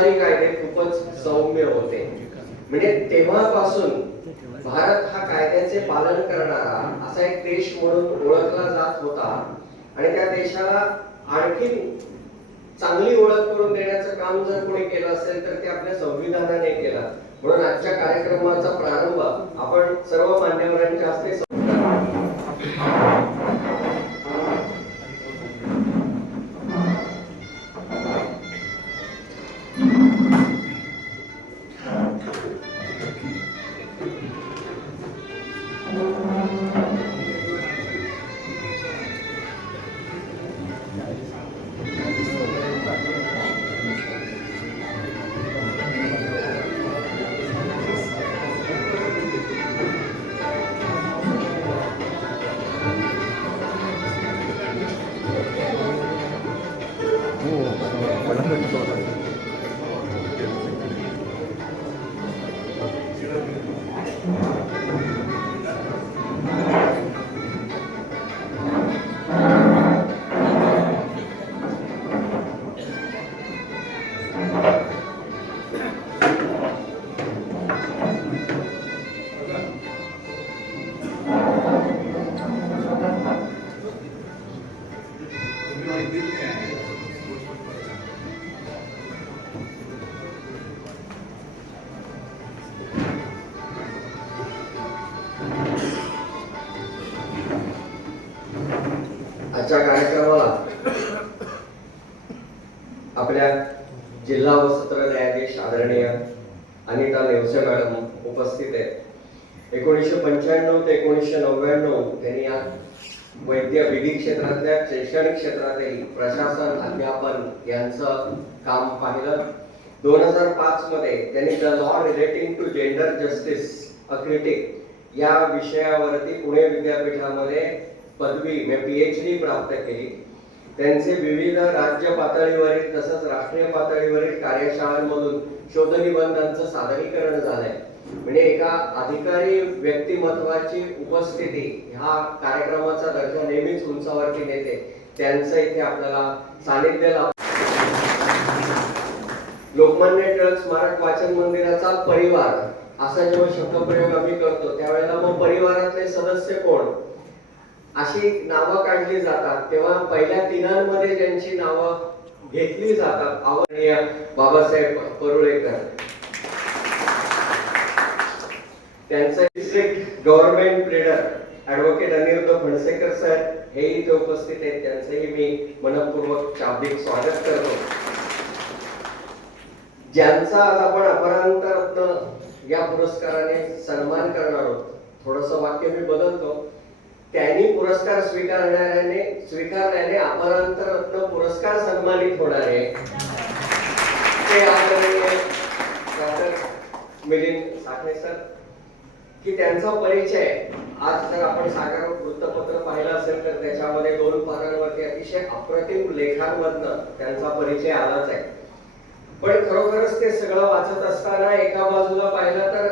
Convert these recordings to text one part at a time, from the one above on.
फौजदारी कायदे खूपच सौम्य होते. म्हणजे तेव्हापासून भारत हा कायद्याचे पालन करणारा असा एक देश म्हणून ओळखला जात होता आणि त्या देशाला आणखी चांगली ओळख करून देण्याचं काम जर कोणी केलं असेल तर ते आपल्या संविधानाने केलं. म्हणून आजच्या कार्यक्रमाचा प्रारंभ आपण सर्व मान्यवरांच्या हस्ते आजच्या कार्यक्रमाला आपल्या जिल्हा व सत्र न्यायाधीश आदरणीय अनिता नेवसे मॅडम उपस्थित आहेत. 1995 ते 1999 त्यांनी या वैद्य विधी क्षेत्रातल्या शैक्षणिक क्षेत्रातही प्रशासन अध्यापन यांचं काम पाहिलं. 2005 मध्ये त्यांनी the law relating to gender justice a critique या विषयावरती पुणे विद्यापीठामध्ये पदवी PhD प्राप्त केली. त्यांचे विविध राज्य पातळीवरील तसंच राष्ट्रीय पातळीवरील कार्यशाळांमधून शोधनिबंधांचं सादरीकरण झालंय. म्हणजे एका अधिकारी व्यक्तिमत्वाची उपस्थिती ह्या कार्यक्रमाचा दर्जा नेहमीच उंचावरती नेते. त्यांचं इथे आपल्याला सानिध्य लाभ. लोकमान्य टिळक स्मारक वाचन मंदिराचा परिवार असा जेव्हा शब्दप्रयोग आम्ही करतो त्यावेळेला मग परिवारातले सदस्य कोण अशी नावं काढली जातात. तेव्हा पहिल्या तिघांमध्ये ज्यांची नावं घेतली जातात आदरणीय बाबासाहेब परुळेकर, त्यांचे district government pleader advocate Aniruddha Phansekar sir हे इथे उपस्थित आहेत. त्यांचंही मी मनपूर्वक शाब्दिक स्वागत करतो. ज्यांचा आज आपण अपरांत रत्न या पुरस्काराने सन्मान करणार आहोत. थोडस वाक्य मी बदलतो. त्यांनी पुरस्कार स्वीकारल्याने अपरांत रत्न पुरस्कार सन्मानित होणार आहे ते आदरणीय डॉक्टर मिलिंद साखरे सर. की त्यांचा परिचय आज जर आपण सागर वृत्तपत्र पाहिलं असेल तर त्याच्यामध्ये 2 पानांवरती अतिशय अप्रतिम लेखांमधनं त्यांचा परिचय आलाच आहे. पण खरोखरच ते सगळं वाचत असताना एका बाजूला पाहिलं तर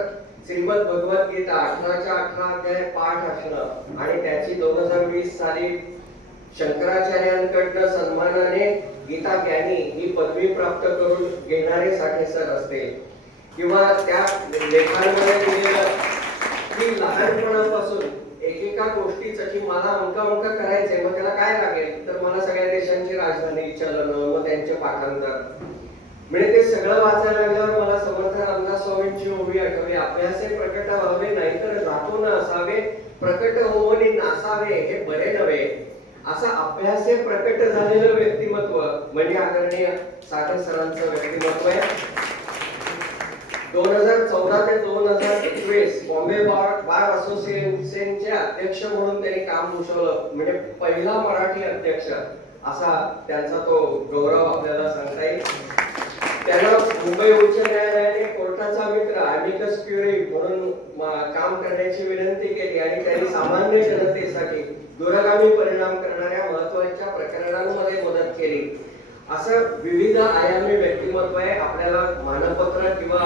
श्रीमद भगवद्गीता 18च्या 18 अध्याय पाठ असणं आणि त्याची 2020 साली शंकराचार्यांकडनं सन्मानाने गीता ज्ञानी ही पदवी प्राप्त करून घेणारे साठे सर असतील किंवा त्या लेखांमध्ये दिलेलं की लहानपणापासून एकेका गोष्टीचं की मला अंक करायचंय मग त्याला काय लागेल तर मला सगळ्या देशांची राजधानी चलन मग त्यांचे पाठांतर म्हणजे ते सगळं वाचायला लागल्यावर मला समर्थ रामदास स्वामींची ओवी आठवली. अभ्यासे प्रकट व्हावे नाहीतर जातो न असावे, प्रकट होऊनी नासावे हे बरे नव्हे. असा अभ्यासे प्रकट झालेलं व्यक्तिमत्व म्हणजे आदरणीय साठे सरांचं व्यक्तिमत्व आहे. 2014 ते 2021 बॉम्बे बार असोसिएशनचे अध्यक्ष म्हणून त्यांनी काम भूषवलं. म्हणजे पहिला मराठी अध्यक्ष असा त्यांचा तो गौरव आपल्याला सांगता येईल. त्यांना मुंबई उच्च न्यायालयाने कोर्टाचा मित्र अमिकस क्युरी म्हणून काम करण्याची विनंती केली आणि त्यांनी सामान्य जनतेसाठी दूरगामी परिणाम करणाऱ्या महत्त्वाच्या प्रकरणांमध्ये मदत केली. असं विविध आयामी व्यक्तिमत्व आहे. आपल्याला मानपत्र किंवा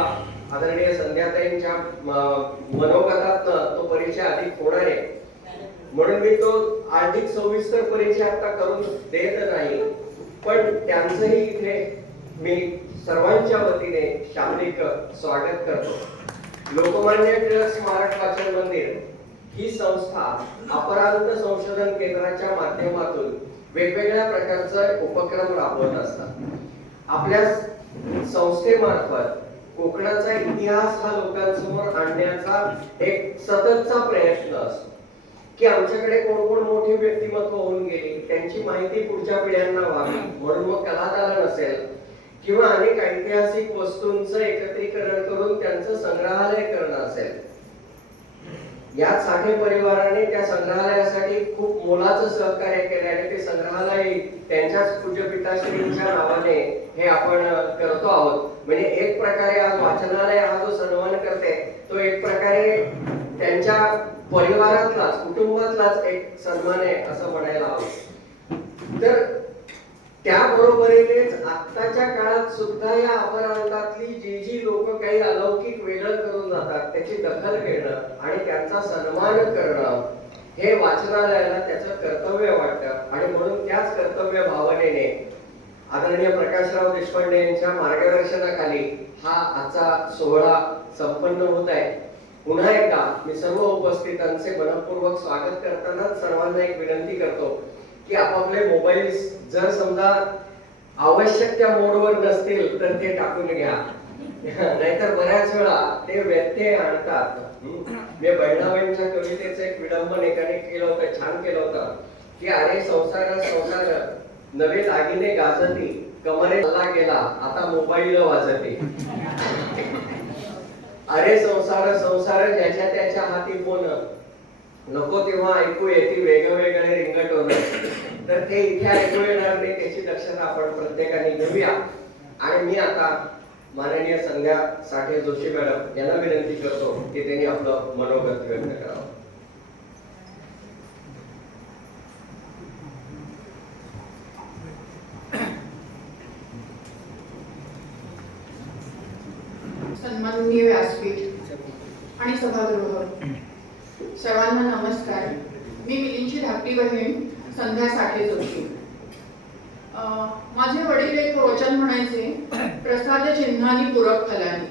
आदरणीय संध्याताईंच्या मनोगतातनं तो परिचय अधिक होणार आहे म्हणून मी तो अधिक सविस्तर परिचय आता करून देत नाही. पण त्यांचंही इथे मी सर्वांच्या वतीने शाब्दिक स्वागत करतो. लोकमान्य टिळक स्मारक वाचन मंदिर ही संस्था अपरांत संशोधन केंद्राच्या माध्यमातून वेगवेगळ्या प्रकारचे उपक्रम राबवत असतात. आपल्या संस्थेमार्फत कोकणाचा इतिहास हा लोकांसमोर आणण्याचा एक सततचा प्रयत्न असतो की आमच्याकडे कोण कोण मोठी व्यक्तिमत्व होऊन गेली, त्यांची माहिती पुढच्या पिढ्यांना व्हावी म्हणून मग कलादालन असेल किंवा अनेक ऐतिहासिक वस्तूंचं एकत्रीकरण करून त्यांचं संग्रहालय करणं असेल. या साठे परिवाराने त्या संग्रहालयासाठी खूप मोलाचं सहकार्य केले आणि ते संग्रहालय त्यांच्याच पूज्य पिताश्रींच्या नावाने हे आपण करतो आहोत. म्हणजे एक प्रकारे आज वाचनालय हा जो सन्मान करते तो एक प्रकारे त्यांच्या परिवारातलाच कुटुंबातलाच एक सन्मान आहे असं म्हणायला हवं. तर त्याबरोबरीनेच आत्ताच्या काळात सुद्धा या अपरांतातली जी लोक काही अलौकिक वेगळं करून जातात त्याची दखल घेणं आणि त्यांचा सन्मान करणं हे वाचनालयाला त्याचं कर्तव्य वाटतं. आणि म्हणून त्याच कर्तव्य भावनेने आदरणीय प्रकाशराव देशपांडे यांच्या मार्गदर्शनाखाली हा आजचा सोहळा संपन्न होत आहे. पुन्हा एकदा मी सर्व उपस्थितांचे मनपूर्वक स्वागत करताना सर्वांना एक विनंती करतो की आपापले मोबाईल्स जर समजा आवश्यक त्या मोडवर नसतील तर ते टाकून घ्या, नाहीतर बऱ्याच वेळा ते व्यत्यय आणतात. मी बहिणाबाईंच्या कवितेचं एक विडंबन एकाने केलं होतं, छान केलं होतं की अरे संसार संसार नवे दागिने गाजती, कमरे चालला गेला आता मोबाईल वाजते. अरे संसार संसार ज्याच्या त्याच्या हाती फोन, नको तेव्हा ऐकू येते वेगवेगळे रिंगटोन. तर ते इथे ऐकू येणार नाही त्याची दक्षता आपण प्रत्येकाने घेऊया. आणि मी आता माननीय संध्या साठे जोशी मॅडम यांना विनंती करतो की त्यांनी आपलं मनोगत व्यक्त करावं. सन्माननीय व्यासपीठ आणि सभागृह, सर्वांना नमस्कार. मी मिलिंदची धाकटी बहीण संध्या साठे जोशी. माझे वडील एक वचन म्हणायचे, प्रसाद चिन्हानी पूरक फलानी.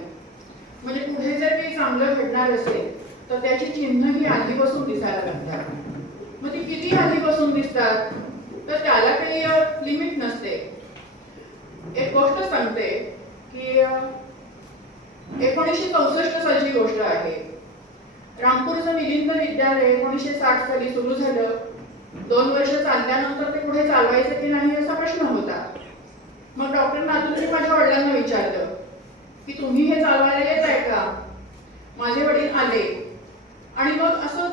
म्हणजे पुढे जर काही चांगलं घडणार असेल तर त्याची चिन्ह ही आधीपासून दिसायला लागतात. मग ती किती आधीपासून दिसतात तर त्याला काही लिमिट नसते. एक गोष्ट सांगते की 1964 सालची गोष्ट आहे. रामपूरचं मिलिंद विद्यालय 1960 साली सुरू झालं. 2 वर्ष चालल्यानंतर ते पुढे चालवायचं की नाही असा प्रश्न होता. मग डॉक्टर नातूंनी माझ्या वडिलांना विचारलं की तुम्ही हे चालवायला येत आहे का. माझे वडील आले आणि मग असं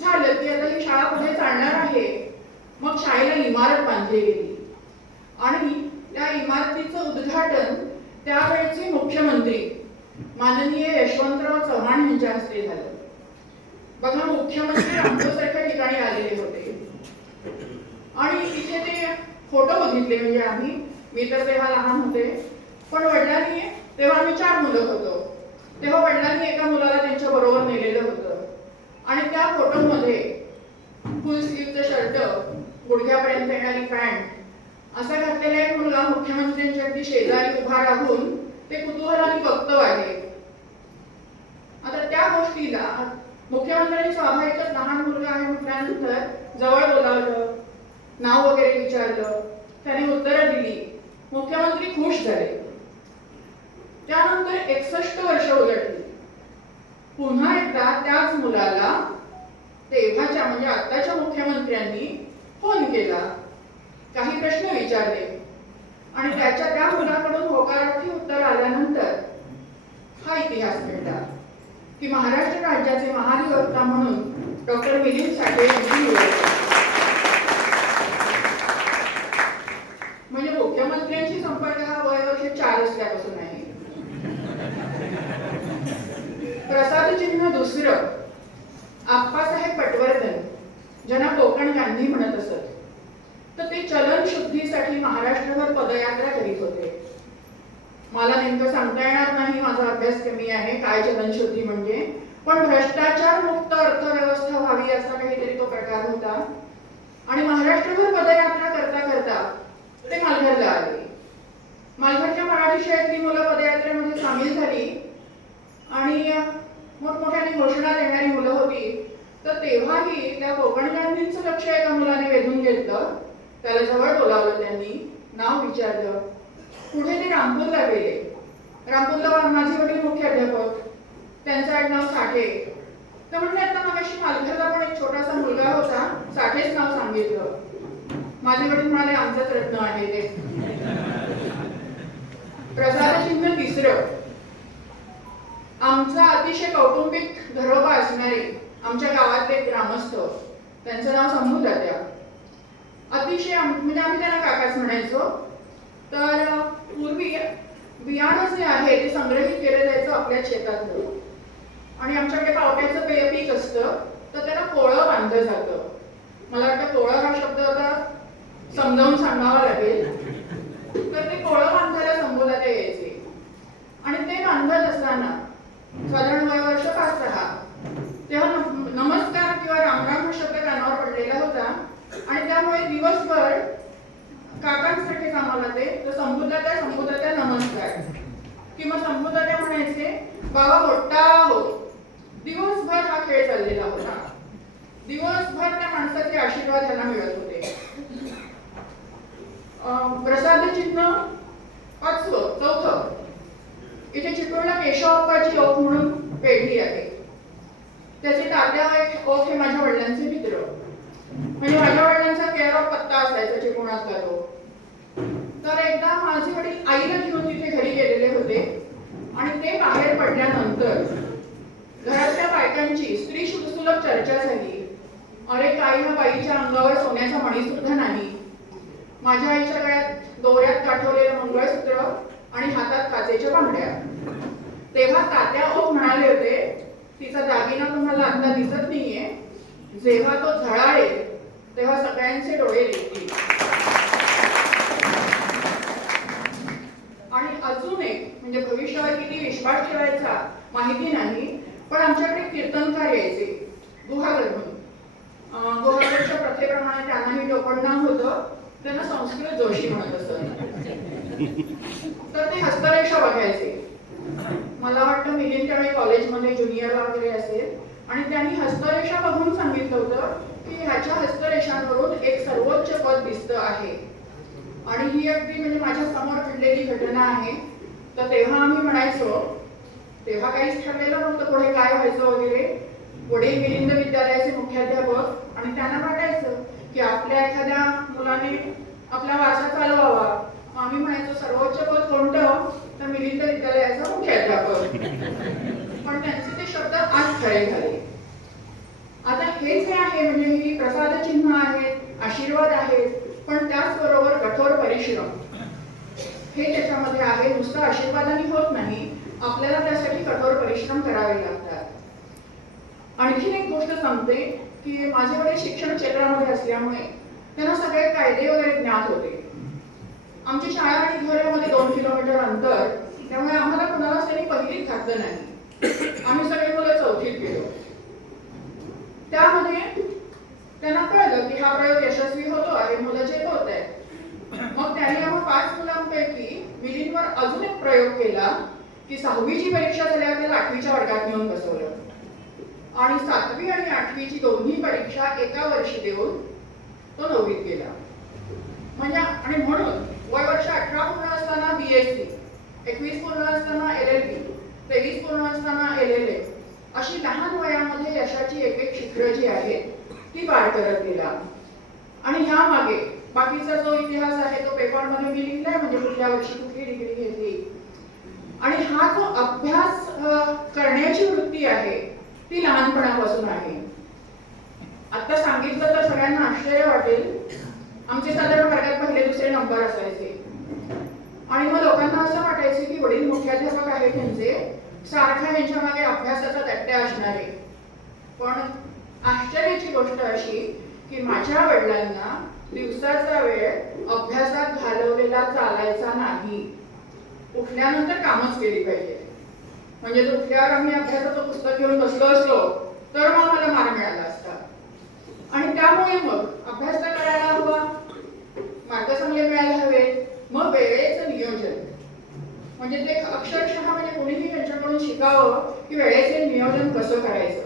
झालं की आता ही शाळा पुढे चालणार आहे. मग शाळेला इमारत बांधली गेली आणि त्या इमारतीचं उद्घाटन त्यावेळचे मुख्यमंत्री माननीय यशवंतराव चव्हाण यांच्या हस्ते झालं. बघा, मुख्यमंत्री रामपूरसारख्या ठिकाणी आलेले होते आणि तिथे ते फोटो बघितले. म्हणजे मी तर तेव्हा लहान होते, पण वडिलांनी, तेव्हा आम्ही 4 मुलं होतो, तेव्हा वडिलांनी एका मुलाला त्यांच्या बरोबर नेलेलं होतं. आणि त्या फोटोमध्ये फुल स्लीवचं शर्ट, गुडघ्यापर्यंत येणारी पॅन्ट असा घातलेला एक मुलगा मुख्यमंत्र्यांच्या अगदी शेजारी उभा राहून ते कुतूहलाने बघतो आहे. आता त्या गोष्टीला मुख्यमंत्र्यांनी स्वाभाविकच लहान मुलगा आहे म्हटल्यानंतर जवळ बोलावलं, नाव वगैरे विचारलं, त्याने उत्तरं दिली. मुख्यमंत्री खुश झाले. त्यानंतर 61 वर्ष उलटली. पुन्हा एकदा त्याच मुलाला तेव्हाच्या म्हणजे आताच्या मुख्यमंत्र्यांनी फोन केला, काही प्रश्न विचारले आणि त्या मुलाकडून होकारार्थी उत्तर आल्यानंतर हा इतिहास घडला की महाराष्ट्र राज्याचे महाधिवक्ता म्हणून डॉक्टर मिलिंद साठे यांची निवड. म्हणजे मुख्यमंत्र्यांशी संपर्क हा वय 4 असल्यापासून आहे. प्रसाद चिन्ह दुसरं, आप्पासाहेब पटवर्धन ज्यांना कोकण गांधी म्हणत असत, तर ते चलन शुद्धीसाठी महाराष्ट्रभर पदयात्रा करीत होते. मला नेमकं सांगता येणार नाही, माझा अभ्यास कमी आहे काय चलनशुद्धी म्हणजे, पण भ्रष्टाचार मुक्त अर्थव्यवस्था व्हावी असा काहीतरी तो प्रकार होता. आणि महाराष्ट्रभर पदयात्रा करता करता ते मालघरला आले मालघरच्या मराठी शाळेतली मुलं पदयात्रेमध्ये सामील झाली आणि मोठमोठ्याने घोषणा देणारी मुलं होती. तर तेव्हाही त्या कोकण गांधींचं लक्ष एका मुलाने वेधून घेतलं. त्याला जवळ बोलावलं, त्यांनी नाव विचारलं. पुढे ते रामपूरला गेले. रामपूरला माझे वडील मुख्याध्यापक, त्यांचं आडनाव साठे. तर म्हणजे आता मगाशी मालघरला पण एक छोटासा मुलगा होता, साठेच नाव सांगितलं. माझे वडील म्हणाले आमचंच रत्न आहे ते. प्रसादचिन्ह तिसरं, आमचा अतिशय कौटुंबिक घरोबा असणारे आमच्या गावातले ग्रामस्थ, त्यांचं नाव शंभू तात्या. अतिशय म्हणजे आम्ही त्यांना काकाच म्हणायचो. तर पूर्वी बियाणं जे आहे ते संग्रहित केलं जायचं आपल्या शेतातलं, आणि आमच्याकडे पावट्याचं पेय पीक असतं, तर त्याला पोळं बांधलं जातं. मला वाटतं पोळं हा शब्द आता समजावून सांगावा लागेल. तर ते पोळं बांधायला शंभू तात्या यायचे, आणि ते बांधत असताना साधारण वय वर्ष 5-6 तेव्हा नमस्कार किंवा रामराम हा शब्द कानावर पडलेला होता, आणि त्यामुळे दिवसभर काकांसारखेच आम्हाला ते शंभू तात्या नमस्कार, किंवा शंभू तात्या म्हणायचे बाबा मोठा हो. दिवसभर हा खेळ चाललेला होता. दिवसभर त्या माणसाचे आशीर्वाद त्यांना मिळत होते. प्रसाद चिन्ह 4थं, इथे चिपळूणला केशवप्पाची ओक म्हणून पेढी आहे. त्याचे तात्या ओक हे माझ्या वडिलांचे मित्र. म्हणजे माझ्या वडिलांचा केअर ऑफ पत्ता असायचा चिपळूणातला तो. तर एकदा माझे वडील आईला घेऊन तिथे घरी गेलेले होते, आणि ते बाहेर पडल्यानंतर घरातल्या बायकांची स्त्री सुलभ चर्चा झाली. अरे काही ह्या बाईच्या अंगावर सोन्याचा मणी सुद्धा नाही. माझ्या आईच्या गळ्यात दोऱ्यात गाठवलेलं मंगळसूत्र आणि हातात काचेच्या बांगड्या. तेव्हा तात्या ओक म्हणाले होते, तिचा दागिना तुम्हाला आता दिसत नाहीये, जेव्हा तो झळाळेल तेव्हा सगळ्यांचे डोळे दिसतील. आणि अजून एक म्हणजे भविष्यावर किती विश्वास ठेवायचा माहिती नाही, पण आमच्याकडे कीर्तनकार यायचे गुहागर म्हणून. गुहागरच्या प्रथेप्रमाणे त्यांनाही टोपण नाव होतं. त्यांना संस्कृत जोशी म्हणत असत. तर ते हस्तरेषा बघायचे. मला वाटतं मिलिंद त्यावेळी कॉलेजमध्ये ज्युनियरला वगैरे असेल, आणि त्यांनी हस्तरेषा बघून सांगितलं होतं की ह्याच्या हस्तरेषांवरून एक सर्वोच्च पद दिसतं आहे. आणि ही अगदी म्हणजे माझ्या समोर घडलेली घटना आहे. तर तेव्हा आम्ही म्हणायचो, तेव्हा काहीच ठरलेलं नव्हतं पुढे काय व्हायचं वगैरे. वडील मिलिंद विद्यालयाचे मुख्याध्यापक, आणि त्यांना वाटायचं की आपल्या एखाद्या मुलाने आपला वारसा चालवावा. आम्ही म्हणायचो सर्वोच्च पद कोणतं, तर मिलिंद विद्यालयाचा मुख्याध्यापक. पण त्यांचे ते शब्द आज खरे झाले. आता हे जे आहे म्हणजे ही प्रसाद चिन्ह आहेत, आशीर्वाद आहेत, पण त्याचबरोबर कठोर परिश्रम हे त्याच्यामध्ये आहे. नुसतं आशीर्वादाने होत नाही, आपल्याला त्यासाठी कठोर परिश्रम करावे लागतात. आणखीन एक गोष्ट सांगते की माझे वडील शिक्षण क्षेत्रामध्ये असल्यामुळे त्यांना सगळे कायदे वगैरे ज्ञात होते. आमची शाळा आणि घरामध्ये 2 किलोमीटर अंतर, त्यामुळे आम्हाला कुणालाच त्यांनी पहिलीत घातलं नाही. आम्ही सगळे मुलं 4थीत गेलो. त्यामध्ये त्यांना कळलं की हा प्रयोग यशस्वी होतो आहे, मुलं जे होत आहे. मग त्यांनी आम्हा 5 मुलांपैकी मिलिंदवर अजून एक प्रयोग केला की 6वीची परीक्षा झाल्यावर त्याला 8वीच्या वर्गात नेऊन बसवलं, आणि 7वी आणि 8वीची दोन्ही परीक्षा एका वर्षी देऊन तो 9वीत गेला. म्हणजे आणि म्हणून वय वर्ष 18 पूर्ण असताना BSc, 21 पूर्ण असताना LLB, 23 पूर्ण असताना LLA, अशी लहान वयामध्ये यशाची एक शिखरं जी आहेत ती पार करत गेला. आणि ह्या मागे बाकीचा जो इतिहास आहे तो पेपरमध्ये मी लिहिलाय, म्हणजे कुठल्या वर्षी कुठली डिग्री घेतली. आणि हा जो अभ्यास करण्याची वृत्ती आहे ती लहानपणापासून आहे. आता सांगितलं तर सगळ्यांना आश्चर्य वाटेल, आमचे साधारण वर्गात पहिले दुसरे नंबर असायचे. आणि मग लोकांना असं वाटायचे की वडील मुख्याध्यापक आहेत त्यांचे, सारखा यांच्या मागे अभ्यासाचा तट्ट्या असणारे. पण आश्चर्याची गोष्ट अशी की माझ्या वडिलांना दिवसाचा वेळ अभ्यासात घालवलेला चालायचा नाही. उठल्यानंतर कामच केली पाहिजे. म्हणजे जर उठल्यावर आम्ही अभ्यासाचं पुस्तक घेऊन बसलो असलो तर मग मला मार मिळाला असता. आणि त्यामुळे मग अभ्यास तर करायला हवा, मार्क चांगले मिळायला हवे, मग वेळेचं नियोजन म्हणजे ते अक्षरशः म्हणजे कोणीही त्यांच्याकडून शिकावं की वेळेचे नियोजन कसं करायचं.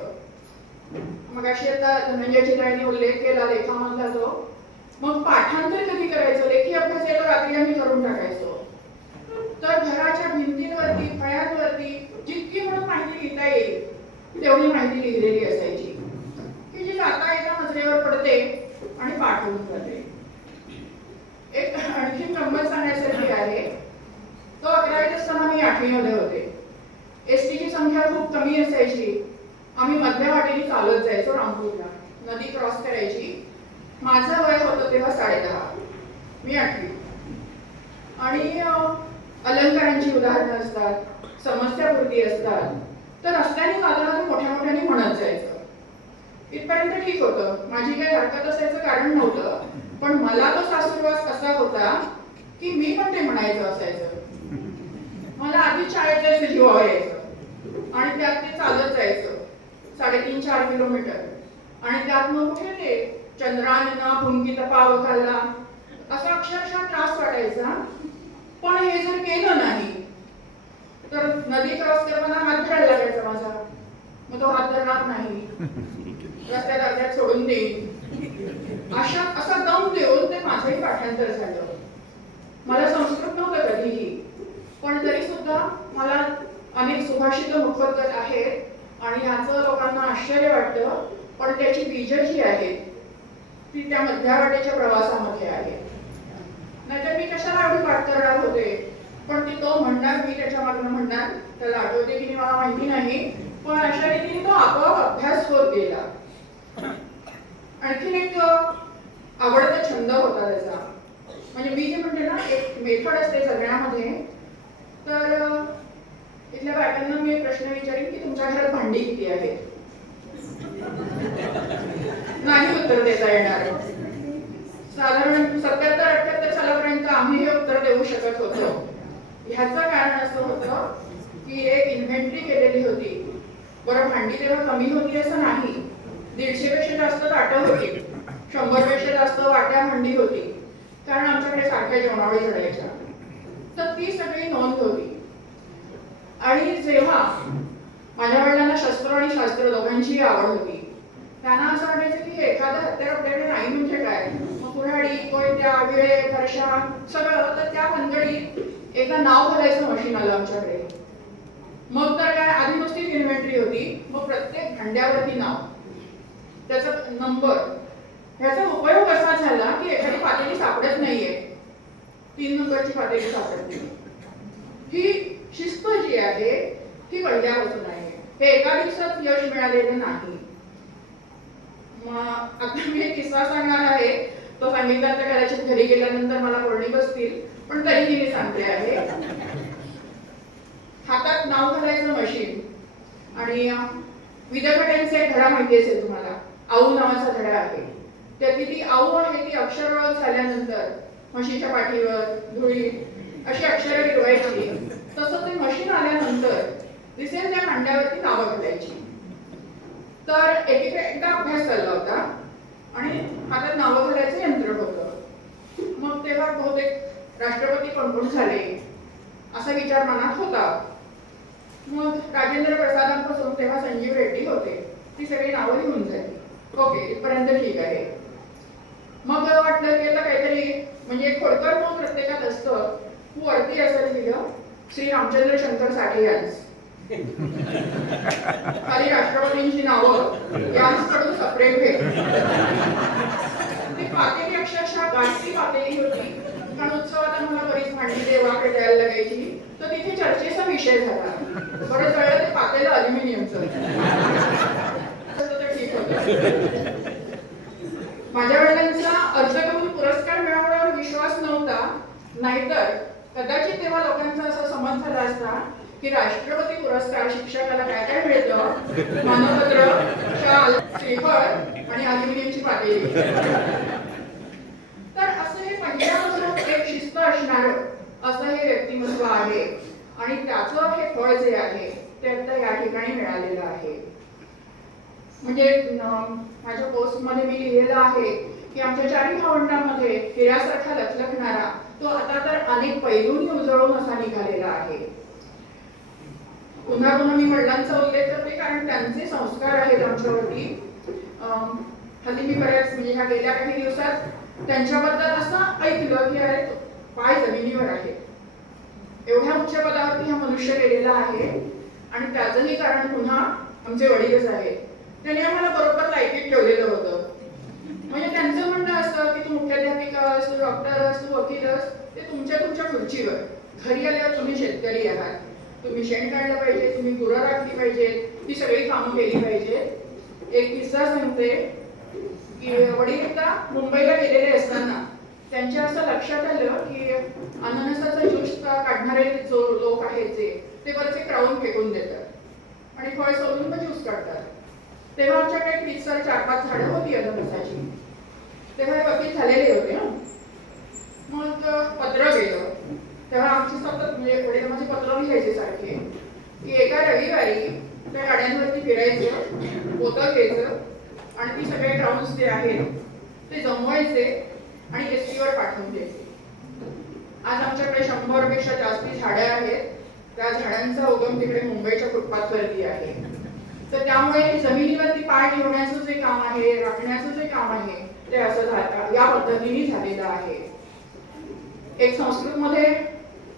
मग अशी आता धनंजय ताईंनी उल्लेख केला लेखामधला तो, मग पाठांतर कधी करायचं, लेखी अभ्यास येतो रात्री आम्ही करून टाकायचो. तर घराच्या भिंतींवरती फळ्यांवरती जितकी म्हणून माहिती लिहिता येईल तेवढी माहिती लिहिलेली असायची की जी जाता एका नजरेवर पडते आणि पाठ होऊन जाते. एक आणखी गंमत सांगण्यासारखी आहे. तो 11वीत असताना मी 8वीमध्ये होते. एसटीची संख्या खूप कमी असायची. आम्ही मधल्या वाटेने चालत जायचो रामपूरला, नदी क्रॉस करायची. माझं वय होतं तेव्हा 10.5, मी 8वी. आणि अलंकारांची उदाहरणं असतात, समस्यापूर्ती असतात, तर रस्त्याने चालताना मोठ्या मोठ्याने म्हणत जायचं. इथपर्यंत ठीक होतं, माझी काही हरकत असायचं कारण नव्हतं. पण मला तो सासूरवास असा होता की मी पण ते म्हणायचं असायचं. मला आधी शाळेत जायचं जीवावर यायचं आणि त्यात ते चालत जायचं 3.5-4 किलोमीटर. आणि त्यात मग कुठे ते चंद्रांना फुंकी तपाव खाल्ला असा अक्षरशः त्रास वाटायचा. पण हे जर केलं नाही तर नदी क्रॉस करताना हात धरायला लागायचा माझा. मग तो हात धरणार नाही, रस्त्यात अर्ध्यात सोडून देईन. असा दम देऊन ते माझंही पाठांतर झालं. मला संस्कृत नव्हतं कधीही, पण तरी सुद्धा मला अनेक सुभाषित मुखोद्गत आहेत आणि याचं लोकांना आश्चर्य वाटतं. पण त्याची बीज जी आहेत ती त्या मध्यवाटेच्या प्रवासामध्ये आहे. नाहीतर मी कशाला एवढी पाठ करणार होते. पण ती तो म्हणणार, मी त्याच्या मागून म्हणणार. त्याला आठवते की मला माहिती नाही, पण अशा रीतीने तो आपोआप अभ्यास होत गेला. आणखीन एक आवडता छंद होता त्याचा. म्हणजे मी जे म्हणते ना, एक मेथड असते सगळ्यामध्ये. तर इथल्या बायकांना मी एक प्रश्न विचारेन की तुमच्या घरात भांडी किती आहेत? नाही उत्तर देता येणार. साधारण 77-78 सालापर्यंत आम्ही हे उत्तर देऊ शकत होतो. ह्याचं कारण असं होतं की एक इन्व्हेंटरी केलेली होती. बरं, भांडी तेव्हा कमी होती असं नाही. 150 पेक्षा जास्त ताटं होती, 100 पेक्षा जास्त वाट्या भांडी होती, कारण आमच्याकडे सारख्या जेवणावळी घडायच्या. तर ती सगळी नोंद होती. आणि जेव्हा माझ्या वडिलांना शस्त्र आणि शास्त्र दोघांचीही आवड होती, त्यांना असं वाटायचं की एखादं हत्यार आपल्याकडे नाही म्हणजे काय, मग कुऱ्हाडी, कोयत्या, विळे, फरशा सगळं. तर त्या भानगडीत एका नाव घालायचं मशीन आलं आमच्याकडे. मग तर काय, आधी नुसतीच इन्व्हेंटरी होती, मग प्रत्येक भांड्यावरती नाव, त्याचा नंबर. ह्याचा उपयोग असा झाला की एखादी पातेली सापडत नाहीये, 3 नंबरची पातेली सापडते. ही शिस्त जी आहे ती पहिल्यापासून आहे. हे एका दिवसात यश मिळालेलं नाही. आता मी एक किस्सा सांगणार आहे. तो सांगितला तर कदाचित घरी गेल्यानंतर मला बोलणी बसतील, पण तरीही मी सांगते आहे. हातात नाव घालायचं मशीन आणि विद्यापीठांचा एक धडा माहिती असेल तुम्हाला, आऊ नावाचा धडा आहे. त्यातली ती आऊ आहे ती अक्षर ओळख झाल्यानंतर म्हशीच्या पाठीवर धुळी अशी अक्षरं गिरवायची. तसं ते मशीन आल्यानंतर दिसेल त्या भांड्यावरती नावं घालायची. तर एकदा अभ्यास चालला होता आणि हातात नावं घालायचं यंत्र होतं. मग तेव्हा बहुतेक राष्ट्रपती कोण झाले असा विचार मनात होता. मग राजेंद्र प्रसादांपासून तेव्हा संजीव रेड्डी होते, ती सगळी नावं लिहून झाली. ओके, इथपर्यंत ठीक आहे. मग वाटलं की आता काहीतरी म्हणजे खोडकर म्हणून प्रत्येकात असतं. वरती असं लिहिलं, श्री रामचंद्र शंकर साठे यांस. खाली राष्ट्रपतींची नावं, यांकडून सेपरेट भेट. ती पातेली अक्षरशः गाठी पातेली होती, कारण उत्सवात आम्हाला बरीच भांडी देवाकडे द्यायला लागायची. तर तिथे चर्चेचा विषय झाला. बरं कळलं ते पातेलं अल्युमिनियमचं. तर ठीक होतं. माझ्या वडिलांचा अर्ज करून पुरस्कार मिळवण्यावर विश्वास नव्हता, नाहीतर कदाचित तेव्हा लोकांचा असा समज झाला असता की राष्ट्रपती पुरस्कार शिक्षकाला काय काय मिळतं, मानपत्र, शाल, श्रीफळ आणि अल्युमिनियमची पातेली. तर असं हे पहिल्यापासून एक शिस्त असणार असं हे व्यक्तिमत्व आहे आणि त्याचं हे फळ जे आहे ते आता या ठिकाणी मिळालेलं आहे. म्हणजे माझ्या पोस्टमध्ये मी लिहिलेलं आहे की आमच्या 4 भावंडांमध्ये हिऱ्यासारखा लखलखणारा तो आता तर अनेक पैलूंनी उजळून असा निघालेला आहे. पुन्हा पुन्हा मी वडिलांचा उल्लेख करते कारण त्यांचे संस्कार आहेत आमच्यावरती. हल्ली मी बऱ्याच म्हणजे ह्या गेल्या काही दिवसात त्यांच्याबद्दल असं ऐकलं की अरे पाय जमिनीवर आहे, एवढ्या उच्च पदावरती हा मनुष्य गेलेला आहे. आणि त्याचंही कारण पुन्हा आमचे वडीलच आहेत. त्यांनी आम्हाला बरोबर लायकीत ठेवलेलं होतं. म्हणजे त्यांचं म्हणणं असं की तू मुख्याध्यापिका असं, तू डॉक्टर असं, तू वकील असं, ते तुमच्या खुर्चीवर. घरी आल्यावर तुम्ही शेतकरी आहात, तुम्ही शेण काढलं पाहिजे, तुम्ही गुरं राखली पाहिजेत, ती सगळी कामं केली पाहिजेत. एक किस्सा सांगते की वडील एकदा मुंबईला गेलेले असताना त्यांच्या असं लक्षात आलं की अननसाचा ज्यूस काढणारे जो लोक आहेत ते बरेचसे क्राऊन फेकून देतात आणि फळ सोडून मग ज्यूस काढतात. तेव्हा आमच्याकडे मिक्सर 4-5 झाडं होती अननसाची. तेव्हा हे वकील झालेले होते ना. मग पत्र गेलं. तेव्हा आमची सतत म्हणजे वडील माझे पत्र लिहायचे सारखे की एका रविवारी त्या गाड्यांवरती फिरायचं, पोतं घ्यायचं आणि ती सगळे क्राऊन्स जे आहेत ते जमवायचे आणि एसटीवर पाठवून द्यायचे. आज आमच्याकडे 100 पेक्षा जास्ती झाडं आहेत. त्या झाडांचा उगम तिकडे मुंबईच्या फुटपाथवरती आहे. तर त्यामुळे जमिनीवरती पाय ठेवण्याचं जे काम आहे, राखण्याचं जे काम आहे ते असं या पद्धतीने झालेलं आहे. एक संस्कृतमध्ये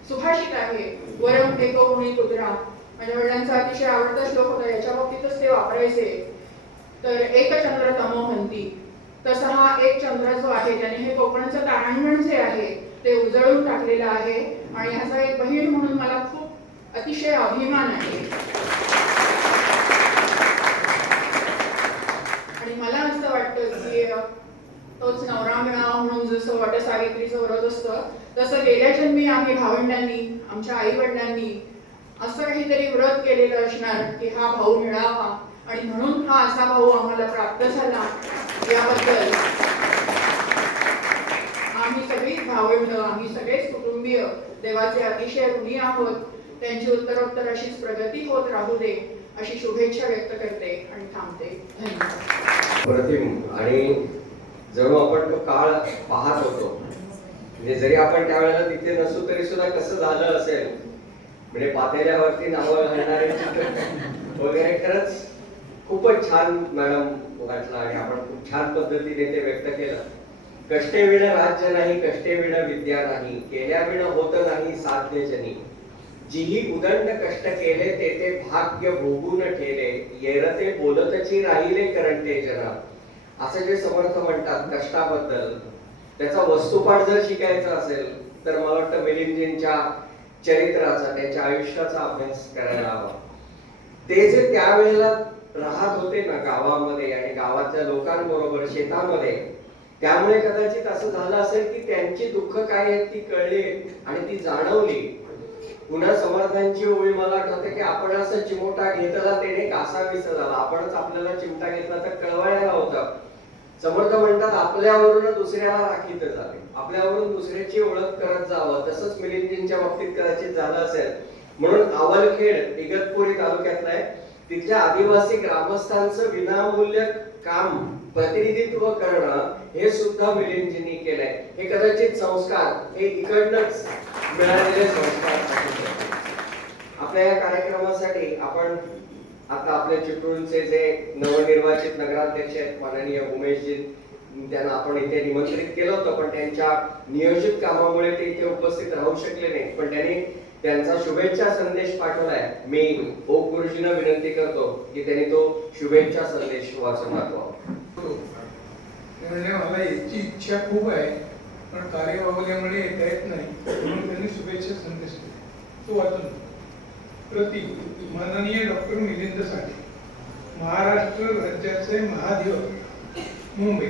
सुभाषित आहे, वरम एको गुणी कुत्रा. माझ्या वडिलांचा अतिशय आवडता श्लोक होता, याच्या बाबतीतच ते वापरायचे. तर एक चंद्र तमो म्हणती, तसा हा एक चंद्र जो आहे त्याने हे कोकणचं तारांगण जे आहे ते उजळून टाकलेलं आहे. आणि ह्याचा एक बहीण म्हणून मला खूप अतिशय अभिमान आहे. आणि मला असं वाटतं की तोच नवरा मिळावा म्हणून जसं वटसावित्रीचं व्रत असतं तसं गेल्या जन्मी आम्ही भावंडांनी, आमच्या आई वडिलांनी असं काहीतरी व्रत केलेलं असणार की हा भाऊ मिळावा आणि म्हणून हा असा भाऊ आम्हाला प्राप्त झाला. याबद्दल आम्ही सगळीच भावंड, आम्ही सगळेच कुटुंबीय देवाचे अतिशय ऋणी आहोत. त्यांची उत्तरोत्तर अशीच प्रगती होत राहू दे अशी शुभेच्छा व्यक्त करते आणि थांबते. धन्यवाद. प्रतिम. आणि जणू आपण तो काळ पाहत होतो. म्हणजे जरी आपण त्यावेळेला तिथे नसू तरी सुद्धा कसं झालं असेल, म्हणजे पातेल्यावरती नावं घालणारे वगैरे खरंच खूपच छान मॅडम वाटलं आणि आपण खूप छान पद्धतीने ते व्यक्त केलं. कष्टे विण राज्य नाही, कष्टे विण विद्या नाही, केल्या विण होत नाही साध्य जनी. जीही उदंड कष्ट केले तेथे भाग्य भोगून ठेले, येरते बोलतची राहिले करंटे जना. असं जे समर्थ म्हणतात कष्टाबद्दल, त्याचा वस्तुपाठ जर शिकायचा असेल तर मला वाटतं मिलिंदजींच्या चरित्राचा, त्यांच्या आयुष्याचा अभ्यास करायला हवा. ते जे त्यावेळेला राहत होते ना गावामध्ये आणि गावातल्या लोकांबरोबर शेतामध्ये, त्यामुळे कदाचित असं झालं असेल की त्यांची दुःख काय आहेत ती कळली आणि ती जाणवली. पुन्हा समर्थांची ओळी मला आठवते की आपण असं चिमोटा घेतला तेने कासा विसरला, आपणच आपल्याला चिमटा घेतला तर कळवायला होतं. समर्थ म्हणतात आपल्यावरून दुसऱ्याला राखीत झाले, आपल्यावरून दुसऱ्याची ओळख करत जावं. तसंच मिलिंदजींच्या बाबतीत कदाचित झालं असेल. म्हणून आवलखेड इगतपुरी तालुक्यातलं आहे, तिथल्या आदिवासी ग्रामस्थांचं विनामूल्य काम प्रतिनिधित्व करणं हे सुद्धा मिलिंदजींनी केलंय. हे कदाचित संस्कार हे इकडनंच मिळालेले संस्कार. आपल्या या कार्यक्रमासाठी आपण आता आपल्या चिपळूणचे जे नवनिर्वाचित नगराध्यक्ष आहेत माननीय उमेशजी, त्यांना आपण इथे निमंत्रित केलं होतं, पण त्यांच्या नियोजित कामामुळे ते इथे उपस्थित राहू शकले नाही. पण त्यांनी त्यांचा शुभेच्छा संदेश पाठवलाय. मी ओक गुरुजींना विनंती करतो की त्यांनी तो शुभेच्छा संदेश वाचून दाखवा. मला याची इच्छा खूप आहे पण कार्यबाहुल्यामुळे येता येत नाही, म्हणून त्यांनी शुभेच्छा संदेश दिला, तो वाचून. प्रति माननीय डॉक्टर मिलिंद साठे, महाराष्ट्र राज्याचे महाधिवक्ता, मुंबई.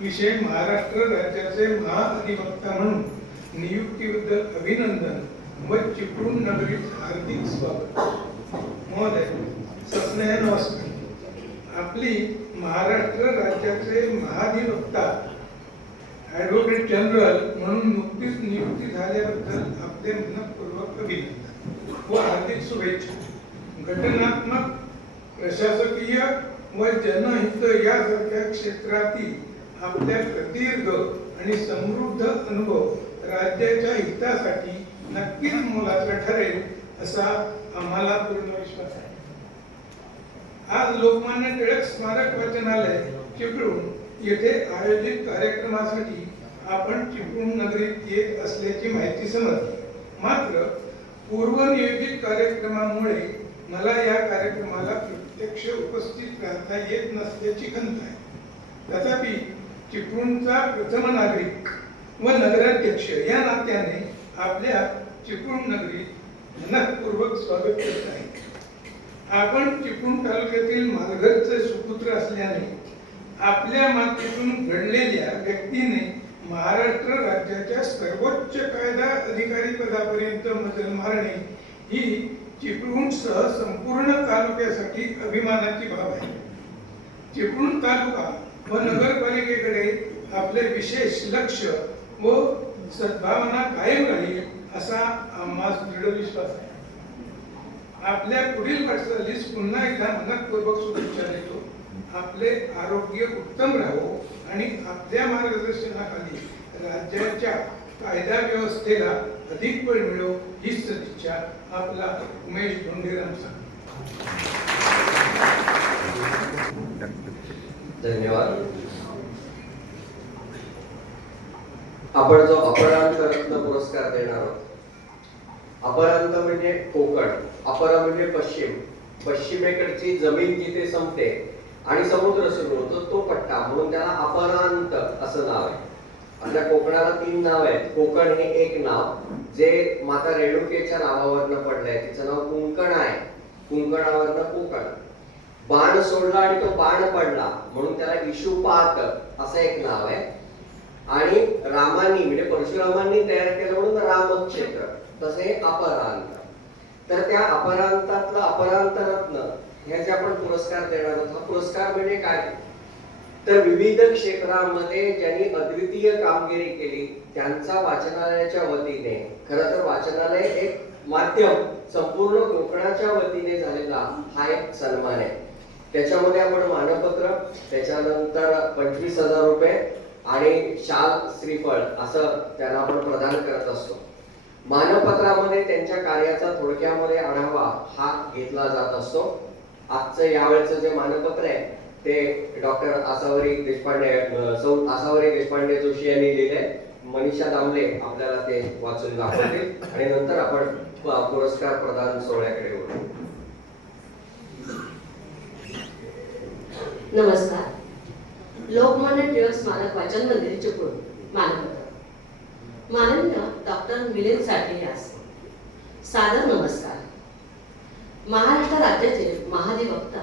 विषय महाराष्ट्र राज्याचे महाअधिवक्ता म्हणून नियुक्तीबद्दल अभिनंदन व चिपळूण नगरीत हार्दिक स्वागत. महोदय, सस्नेह नमस्कार. आपली महाराष्ट्र राज्याचे महाधिवक्ता ॲडव्होकेट जनरल म्हणून नुकतीच नियुक्ती झाल्याबद्दल आपले मनपूर्वक अभिनंदन व हार्दिक शुभेच्छा. घटनात्मक, प्रशासकीय व जनहित यासारख्या क्षेत्रातील आपल्या प्रदीर्घ आणि समृद्ध अनुभव राज्याच्या हितासाठी नक्कीच मोलाचं ठरेल असा आम्हाला पूर्ण विश्वास आहे. आज लोकमान्य टिळक स्मारक वाचनालय चिपळूण येथे आयोजित कार्यक्रमासाठी आपण चिपळूण नगरीत येत असल्याची माहिती समजली. मात्र पूर्वनियोजित कार्यक्रमामुळे मला या कार्यक्रमाला प्रत्यक्ष उपस्थित राहता येत नसल्याची खंत आहे. तथापि चिपळूणचा प्रथम नागरिक व नगराध्यक्ष या नात्याने आपल्या चिपळूण नगरीत मनःपूर्वक स्वागत करत आहे. आपण चिपळूण तालुक्यातील मालघरचे सुपुत्र असल्याने आपल्या मातीतून घडलेल्या व्यक्तीने महाराष्ट्र राज्याच्या सर्वोच्च कायदा अधिकारी पदापर्यंत मजल मारणे ही चिपळूणसह संपूर्ण तालुक्यासाठी अभिमानाची बाब आहे. चिपळूण तालुका व नगरपालिकेकडे आपले विशेष लक्ष व सद्भावना कायम राहील असा आम्हास दृढ विश्वास आहे. आपल्या पुढील वाटचालीस पुन्हा एकदा मनःपूर्वक शुभेच्छा देतो. आपले आरोग्य उत्तम राहो आणि आपल्या मार्गदर्शनाखाली राज्याच्या कायदा व्यवस्थेला अधिक बळ मिळो हीच सदिच्छा. आपला उमेश धोंडेराम सांग. धन्यवाद. आपण जो अपरांत रत्न पुरस्कार देणार आहोत. अपरांत म्हणजे कोकण, अपर म्हणजे पश्चिम. पश्चिमेकडची जमीन जिथे संपते आणि समुद्र सुरू होतो तो पट्टा, म्हणून त्याला अपरांत असं नाव आहे. आपल्या कोकणाला 3 नाव आहेत. कोकण हे एक नाव जे माता रेणुकेच्या नावावरनं पडलंय, तिचं नाव कुंकण आहे. कुंकणावरनं कोकण. बाण सोडला आणि तो बाण पडला म्हणून त्याला इशुपात असं एक नाव आहे. आणि रामानी म्हणजे परशुरामांनी तयार केलं म्हणून रामक्षेत्र, तसे अपरांत. तर त्या अपरांतातलं अपरांत रत्न ह्याचे आपण पुरस्कार देणार आहोत. हा पुरस्कार म्हणजे काय, तर विविध क्षेत्रामध्ये ज्यांनी अद्वितीय कामगिरी केली त्यांचा वाचनालयाच्या वतीने, खरं तर वाचनालय एक माध्यम संपूर्ण कोकणाच्या वतीने झालेला हा एक सन्मान आहे. त्याच्यामध्ये आपण मानपत्र, त्याच्यानंतर 25,000 रुपये आणि शाल श्रीफळ असं त्यांना आपण प्रदान करत असतो. मानपत्रामध्ये त्यांच्या कार्याचा थोडक्यामध्ये आढावा हा घेतला जात असतो. आजचं यावेळेचं जे मानपत्र आहे ते डॉक्टर आसावरी देशपांडे जोशी यांनी लिहिले. मनीषा दामले आपल्याला ते वाचून दाखवतील आणि नंतर आपण पुरस्कार प्रदान सोहळ्याकडे वळू. नमस्कार. लोकमान्य टिळक स्मारक वाचन मंदिर चिपळूण. मानपत्र. माननीय डॉक्टर मिलिंद साठे यास सादर नमस्कार. महाराष्ट्र राज्याचे महाधिवक्ता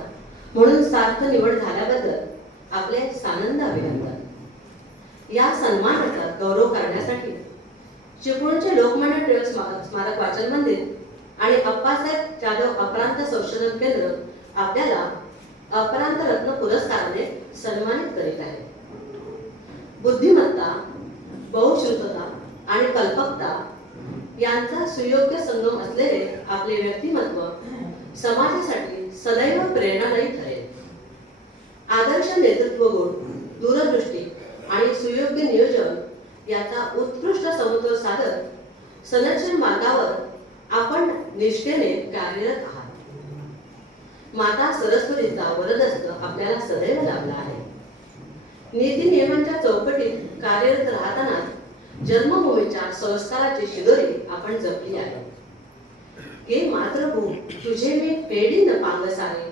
म्हणून सार्थ निवड झाल्याबद्दल आपले सानंद अभिनंदन. या सन्मानाचा गौरव करण्यासाठी चिपळूणचे लोकमान्य टिळक स्मारक वाचन मंदिर आणि अप्पासाहेब जाधव अपरांत संशोधन केंद्र आपल्याला अपरांत रत्न पुरस्काराने सन्मानित करीत आहे. बुद्धिमत्ता, बहुश्रुतता आणि कल्पकता यांचा सुयोग्य संगम असलेले आपले व्यक्तिमत्व समाजासाठी सदैव प्रेरणादायी ठरेल. आदर्श नेतृत्व गुण, दूरदृष्टी आणि सुयोग्य नियोजन याचा उत्कृष्ट समतोल साधत संरक्षण मार्गावर आपण निष्ठेने कार्यरत आहात. माता सरस्वतीचा वरदहस्त आपल्याला सदैव लाभला आहे. नीती नियमांच्या चौकटीत कार्यरत राहताना जन्मभूमीच्या संस्काराची शिदोरी आपण जपली आहे. हे मातृभूमी तुझे मी पेढी न पांगसारे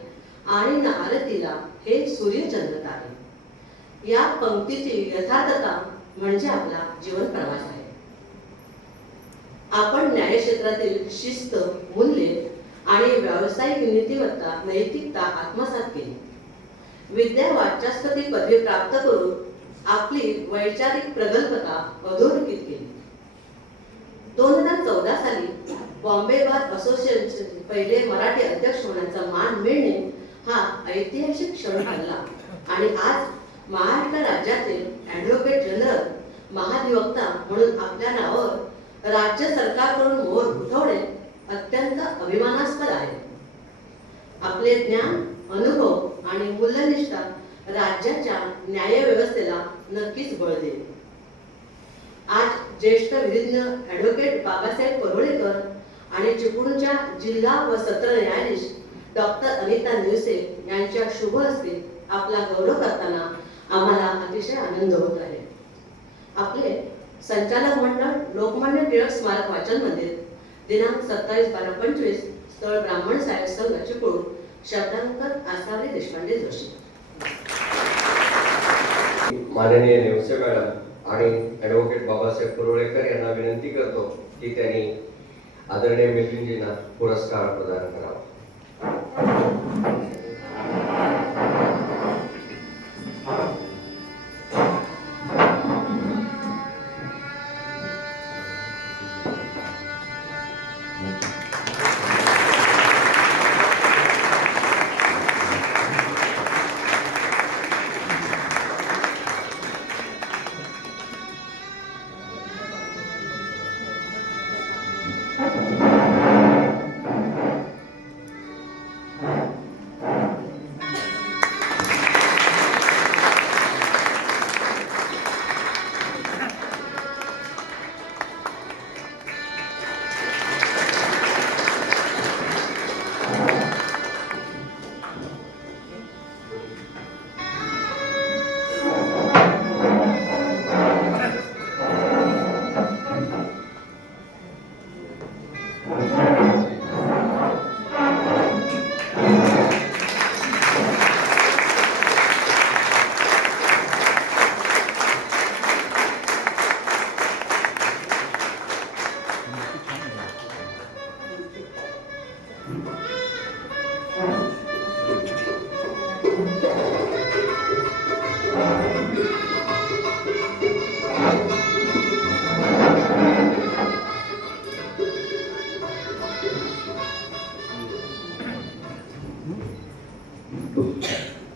आणि न आरतीला हे सूर्यचंद्र तारे. या पंक्तीची यथार्थता म्हणजे आपला जीवन प्रवास आहे. आपण न्यायक्षेत्रातील शिस्त, मूल्ये आणि व्यावसायिक नीतिमत्ता, नैतिकता आत्मसात केली. विद्या वाचस्पती पदवी प्राप्त करून आपली वैचारिक प्रगल्भता अधोरेखित केली. 2014 साली बॉम्बे बार असोसिएशनचे पहिले मराठी अध्यक्ष होण्याचा मान मिळणे हा ऐतिहासिक क्षण ठरला आणि आज महाराष्ट्र राज्याचे ॲडव्होकेट जनरल, महाधिवक्ता म्हणून आपल्या नावावर राज्य सरकारकडून मोहर उठवणे अत्यंत अभिमानास्पद आहे. आपले ज्ञान, अनुभव आणि मूल्यनिष्ठा राज्याच्या न्याय व्यवस्थेला नक्कीच बळ देईल. आज ज्येष्ठ विधिज्ञ ॲडव्होकेट बाबासाहेब परोळेकर आणि चिपळूणच्या जिल्हा व सत्र न्यायाधीश डॉक्टर अनिता नेवसे यांच्या शुभ हस्ते आपला गौरव करताना आम्हाला अतिशय आनंद होत आहे. आपले संचालक मंडळ लोकमान्य टिळक स्मारक वाचन मंदिर दिनांक 27/12/25 स्थळ ब्राह्मण साहेब संघ चिपळूण. शब्दांकर आसावरे देशपांडे जोशी. माननीय नेवसे मॅडम आणि ॲडव्होकेट बाबासाहेब परोळेकर यांना विनंती करतो की त्यांनी आदरणीय मिलिंदजींना पुरस्कार प्रदान करावा.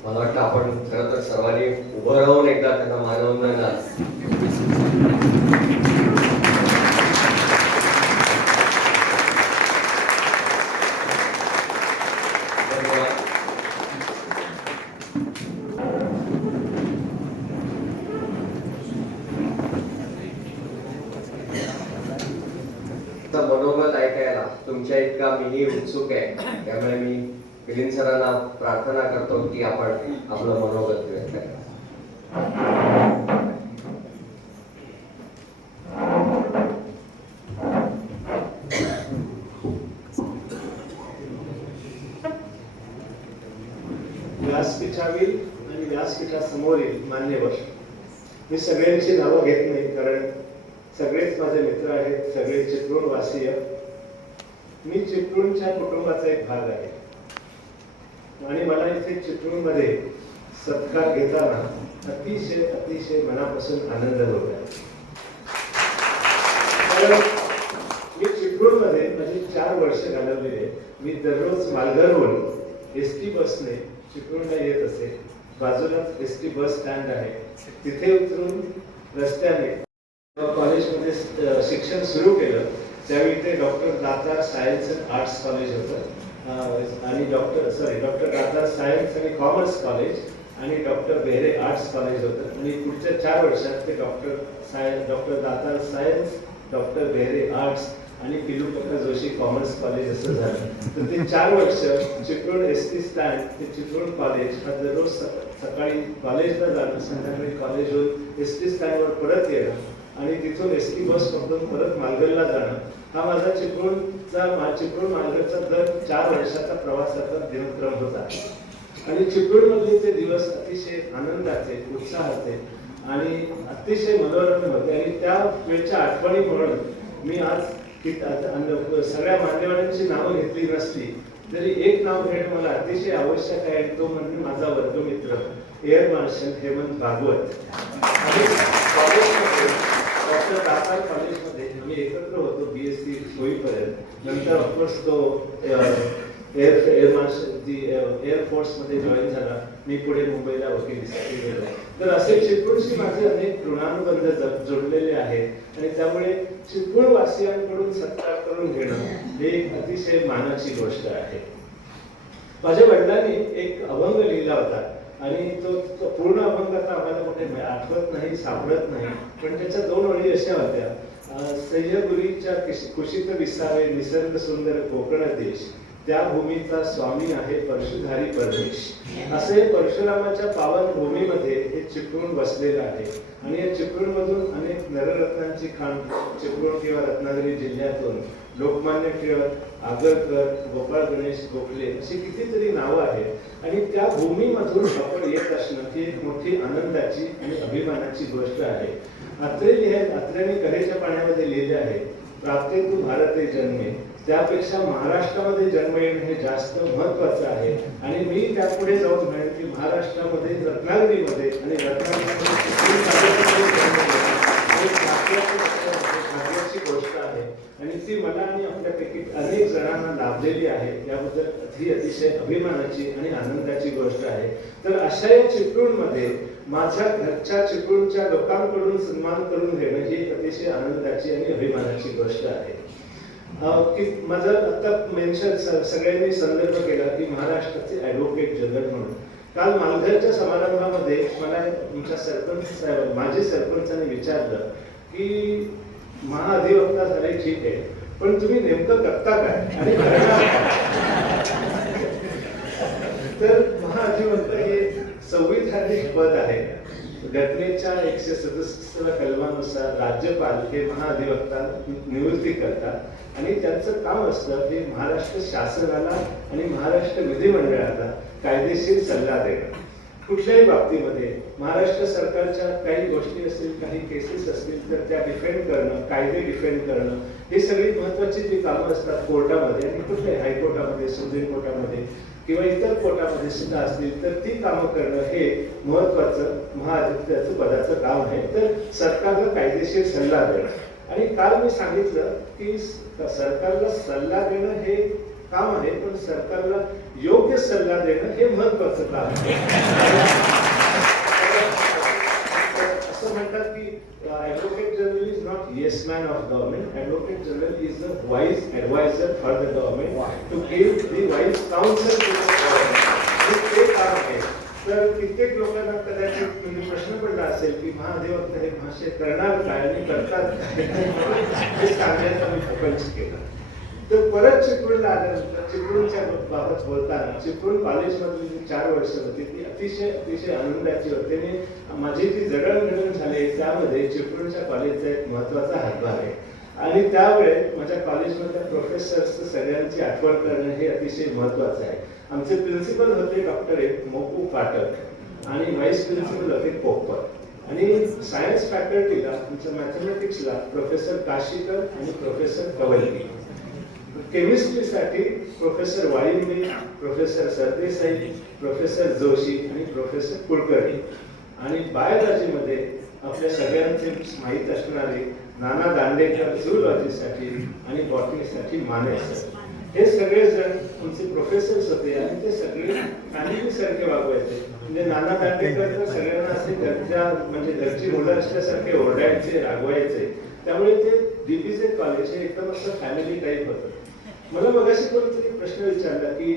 मला वाटतं आपण खरं तर सर्वांनी उभं राहून एकदा त्यांना मानवंदन द्याल. मनोगत ऐकायला तुमच्या इतका मीही उत्सुक आहे. त्यामुळे मी मिलिंद सरांना प्रार्थना करतो की आपण आपलं मनोगत व्यक्त करा. व्यासपीठावरील आणि व्यासपीठासमोरील मान्यवर, मी सगळ्यांची नावं घेत नाही कारण सगळेच माझे मित्र आहेत, सगळे चिपळूणवासीय. मी चिपळूणच्या कुटुंबाचा एक भाग आहे आणि मला इथे चिपळूणमध्ये सत्कार घेताना अतिशय अतिशय मनापासून आनंद होत आहे. कारण मी चिपळूणमध्ये माझी 4 वर्ष घालवलेले. मी दररोज मालघरहून एसटी बसने चिपळूणला येत असे. बाजूलाच एसटी बस स्टँड आहे, तिथे उतरून रस्त्याने कॉलेजमध्ये शिक्षण सुरू केलं. त्यावेळी ते doctor Datar science and arts college होतं आणि डॉक्टर दातार सायन्स आणि कॉमर्स कॉलेज आणि डॉक्टर बेहरे आर्ट्स कॉलेज होतं. आणि पुढच्या 4 वर्षात ते doctor Datar science, doctor Behere arts आणि पिलूपक्का जोशी कॉमर्स कॉलेज असं झालं. तर ते 4 वर्ष चिपळूण एसटी स्टँड ते चिपळूण कॉलेज हा दररोज सकाळी कॉलेजला जाणं, संध्याकाळी कॉलेजवरून एसटी स्टँडवर परत येणं आणि तिथून एसटी बस पकडून परत मालघरला जाणं, हा माझा चिपळूण मालघरचा दर 4 वर्षाचा प्रवासाचा दिनक्रम होता. आणि चिपळूणमधले ते दिवस अतिशय आनंदाचे, उत्साहाचे आणि अतिशय मनोरंजक होते. आणि त्या वेळच्या आठवणी म्हणून मी आज सगळ्या मान्यवरांची नावं घेतली नसली तरी एक नाव घेणं मला अतिशय आवश्यक आहे. तो म्हणजे माझा वर्गमित्र air marshal Hemant Bhagwat. Doctor Datar कॉलेजमध्ये आम्ही एकत्र होतो BSc होईपर्यंत. नंतर ऑफकोर्स तो एअर फोर्समध्ये जॉईन झाला. मी पुढे मुंबईला वकिलीसाठी गेलो. तर असे चिपळूणशी माझे अनेक ऋणानुबंध जोडलेले आहेत आणि त्यामुळे चिपळूणवासियांकडून सत्कार करून घेणं ही एक अतिशय मानाची गोष्ट आहे. माझ्या वडिलांनी एक अभंग लिहिला होता आणि तो पूर्ण अभंग आता आम्हाला कुठे आठवत नाही, सापडत नाही, पण त्याच्या 2 ओळी अशा होत्या सह्याद्रीच्या कुशीत विसावे निसर्ग सुंदर कोकण देश, त्या भूमीचा स्वामी आहे परशुधारी परमेश. असे परशुरामाच्या पावन भूमीमध्ये हे चिपळूण वसलेलं आहे. आणि या चिपळूणमधून अनेक नररत्नांची खाण चिपळूण किंवा रत्नागिरी जिल्ह्यातून लोकमान्य टिळक, आगरकर, गोपाळ गणेश गोखले अशी कितीतरी नावं आहेत. आणि त्या भूमीमधून आपण येत असणं ही एक मोठी आनंदाची आणि अभिमानाची गोष्ट आहे. अत्रेने कलेच्या पाण्यामध्ये लिहिले आहे, प्राप्ते तू भारते जन्मे, त्यापेक्षा महाराष्ट्रामध्ये जन्म येणं हे जास्त महत्वाचं आहे. आणि मी त्यापुढे जाऊन म्हणेन की महाराष्ट्रामध्ये रत्नागिरीमध्ये आणि भाग्याची गोष्ट आहे. आणि ती मला आणि आपल्यापैकी अनेक जणांना लाभलेली आहे. याबद्दल ही अतिशय अभिमानाची आणि आनंदाची गोष्ट आहे. तर अशा या चिपळूणमध्ये माझ्या घरच्या चिपळूणच्या लोकांकडून सन्मान करून घेणं ही अतिशय आनंदाची आणि अभिमानाची गोष्ट आहे. की माझं आता मेन्शन सगळ्यांनी संदर्भ केला की महाराष्ट्राचे ॲडव्होकेट जनरल म्हणून. काल मालघरच्या समारंभामध्ये मला तुमच्या सरपंच माझे सरपंचाने विचारलं की महाअधिवक्ता झाले ठीक आहे, पण तुम्ही नेमकं करता काय आणि करणार काय? तर महाअधिवक्ता हे संविधानिक पद आहे. घटनेच्या 167 कलमानुसार राज्यपाल हे महाअधिवक्ता नियुक्ती करतात आणि त्यांचं काम असतं हे महाराष्ट्र शासनाला आणि महाराष्ट्र विधिमंडळाला कायदेशीर सल्ला देणं. कुठल्याही बाबतीमध्ये महाराष्ट्र सरकारच्या काही गोष्टी असतील, काही केसेस असतील तर त्या डिफेंड करणं, कायदे डिफेंड करणं ही सगळी महत्वाची जी कामं असतात कोर्टामध्ये आणि कुठल्याही हायकोर्टामध्ये, सुप्रीम कोर्टामध्ये किंवा इतर कोर्टामध्ये सुद्धा असतील तर ती कामं करणं हे महत्वाचं महाअधिवक्त्याचं पदाचं काम आहे. तर सरकारला कायदेशीर सल्ला देणं. आणि काल मी सांगितलं की सरकारला सल्ला देणं हे काम आहे, पण सरकारला योग्य सल्ला देणं हे महत्वाचं काम आहे. असं म्हणतात की advocate general is not yes man of government, advocate general is a wise adviser for the government to give the wise counsel to the government. ते काम आहे. तर कित्येक लोकांना कदाचित म्हणजे प्रश्न पडला असेल की महाअधिवक्ता हे भाष्य करणार काय आणि करतात काय, हे सांगण्याचा मी प्रपंच केला. तर परत चिपळूणला आल्यानंतर चिपळूणच्या बाबत बोलताना चिपळूण कॉलेजमधली जी 4 वर्ष होती ती अतिशय आनंदाची होती. आणि माझी जी जडणघडण झाली त्यामध्ये चिपळूणच्या कॉलेजचा एक महत्वाचा हातभार आहे. आणि त्यावेळेस माझ्या कॉलेजमधल्या प्रोफेसर्सचं सगळ्यांची आठवण करणं हे अतिशय महत्वाचं आहे. आमचे प्रिन्सिपल होते डॉक्टर मोकू फाटक आणि व्हाईस प्रिन्सिपल होते कोप्पर. आणि सायन्स फॅकल्टीला आमच्या मॅथमॅटिक्सला प्रोफेसर काशीकर आणि प्रोफेसर कवलगी. केमिस्ट्रीसाठी professor Walimbe, professor Sardesai, professor Joshi आणि प्रोफेसर कुलकर्णी. आणि बायोलॉजीमध्ये आपल्या सगळ्यांचे माहीत असणारे नाना दांडेकर झूलॉजीसाठी आणि बॉटनीसाठी माने सर. हे सगळेजण आमचे प्रोफेसर्स होते आणि ते सगळे फॅमिलीसारखे वागवायचे. म्हणजे नाना दांडेकर तर सगळ्यांना असे घरची मुलं असल्यासारखे ओरडायचे, रागवायचे. त्यामुळे ते डीपीचे कॉलेज हे एकदम असं फॅमिली टाईप होतं. मला मगाशी कोणीतरी प्रश्न विचारला की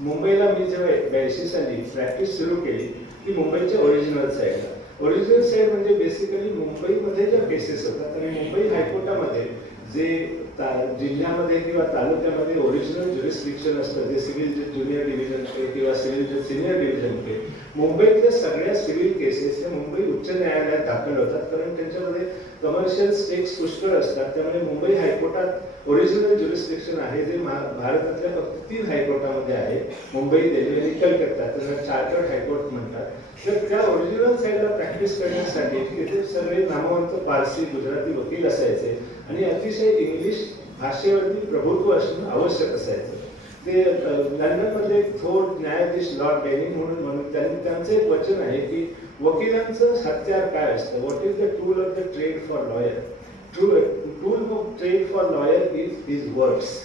मुंबईला मी जेव्हा 82 साली प्रॅक्टिस सुरू केली की मुंबईच्या ओरिजिनल साईडला. ओरिजिनल साईड म्हणजे बेसिकली मुंबईमध्ये ज्या केसेस होतात आणि मुंबई हायकोर्टामध्ये जे जिल्ह्यामध्ये किंवा तालुक्यामध्ये ओरिजिनल ज्युरिस्डिक्शन असतं जे सिव्हिल ज्युनियर डिव्हिजन पे किंवा सिव्हिल सिनियर डिव्हिजन पे, मुंबईतल्या सगळ्या सिव्हिल केसेस हे मुंबई उच्च न्यायालयात दाखल होतात. कारण त्यांच्यामध्ये कमर्शियल स्टेक्स पुष्कळ असतात. त्यामुळे मुंबई हायकोर्टात ओरिजिनल ज्युरिस्डिक्शन आहे जे भारतातल्या फक्त 3 हायकोर्टामध्ये आहे, मुंबई, दिल्ली आणि कलकत्ता. त्यांना चार्टर्ड हायकोर्ट म्हणतात. तर त्या ओरिजिनल साईडला प्रॅक्टिस करण्यासाठी तिथे सगळे नामवंत पारसी, गुजराती वकील असायचे आणि अतिशय इंग्लिश भाषेवरती प्रभुत्व असणं आवश्यक असायचं. ते लंडनमध्ये थोर न्यायाधीश लॉर्ड डेनिंग म्हणून त्यांचं एक वचन आहे की वकिलांचं हत्यार काय असतं. What is the tool of the trade for lawyer? Tool of trade for lawyer is his words.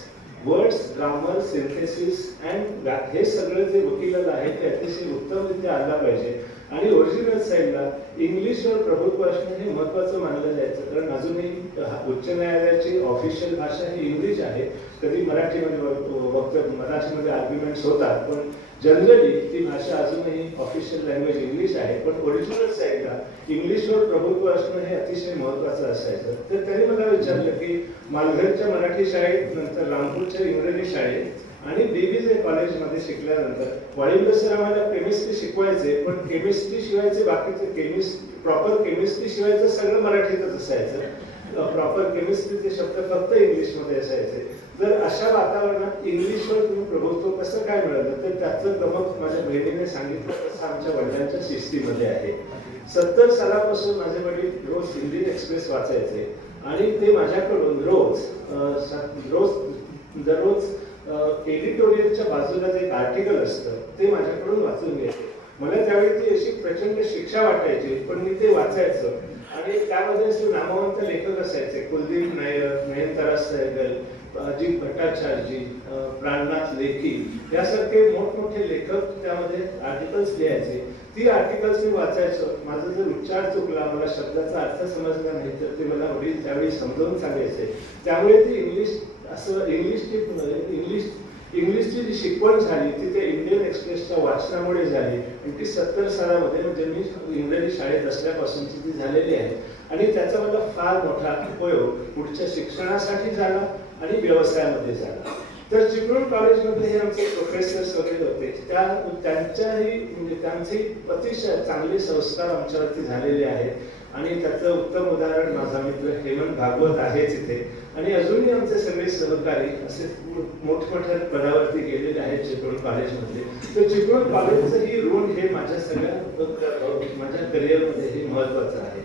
Words grammar, synthesis and हे सगळं जे वकिलाला आहे ते अतिशय उत्तमरित्या आला पाहिजे. आणि ओरिजिनल साईडला इंग्लिशवर प्रभुत्व असणं हे महत्त्वाचं मानलं जायचं, कारण अजूनही उच्च न्यायालयाची ऑफिशियल भाषा ही इंग्लिश आहे. कधी मराठीमध्ये आर्ग्युमेंट्स होतात, पण जनरली ती भाषा अजूनही ऑफिशियल लँग्वेज इंग्लिश आहे. पण ओरिजिनल साईडला इंग्लिशवर प्रभुत्व असणं हे अतिशय महत्त्वाचं असायचं. तर त्यांनी मला विचारलं की मालघरच्या मराठी शाळेत, नंतर रामपूरच्या इंग्रजी शाळेत आणि बीबीजे कॉलेजमध्ये शिकल्यानंतर वाळिंब सर आम्हाला केमिस्ट्री शिकवायचे, पण केमिस्ट्री शिवायचे बाकीचे प्रॉपर केमिस्ट्री शिवायचं सगळं मराठीतच असायचं. प्रॉपर केमिस्ट्रीचे शब्द फक्त इंग्लिशमध्ये असायचे. तर अशा वातावरणात इंग्लिशवर तुम्ही प्रभुत्व कसं काय मिळालं, तर त्याचं गमक माझ्या बहिणीने सांगितलं तसं आमच्या वडिलांच्या शिस्तीमध्ये आहे. 70 सालापासून माझे वडील रोज हिंदी एक्सप्रेस वाचायचे आणि ते माझ्याकडून दररोज एडिटोरियलच्या बाजूला जे एक आर्टिकल असतं ते माझ्याकडून वाचून घ्यायचे. मला त्यावेळी ती अशी प्रचंड शिक्षा वाटायची, पण मी ते वाचायचं आणि त्यामध्ये असे नामवंत लेखक असायचे, कुलदीप नायर, नयनतारा सहगल, अजित भट्टाचार्य, प्राणनाथ लेखी यासारखे मोठमोठे लेखक त्यामध्ये आर्टिकल्स लिहायचे. ती आर्टिकल्स मी वाचायचो. माझा जर उच्चार चुकला, मला शब्दाचा अर्थ समजला नाही, तर ते मला वडील त्यावेळी समजावून सांगायचे. त्यामुळे ती इंग्लिशची जी शिकवण झाली ती त्या इंडियन एक्सप्रेसच्या वाचनामुळे झाली आणि ती 70 सालामध्ये म्हणजे मी इंग्रजी शाळेत असल्यापासूनची ती झालेली आहे. आणि त्याचा मला फार मोठा उपयोग पुढच्या शिक्षणासाठी झाला आणि व्यवसायामध्ये झाला. तर चिपळूण कॉलेजमध्ये हे आमचे प्रोफेसर्स वगैरे होते, त्यांचे अतिशय चांगले संस्कार आमच्यावरती झालेले आहेत. आणि त्याचं उत्तम उदाहरण माझा मित्र हेमंत भागवत आहेच इथे. आणि अजूनही आमचे सगळे सहकारी असे मोठमोठ्या पदावरती गेलेले आहेत चिपळूण कॉलेजमध्ये. तर चिपळूण कॉलेजचं ही ऋण हे माझ्या करिअरमध्ये हे महत्त्वाचं आहे.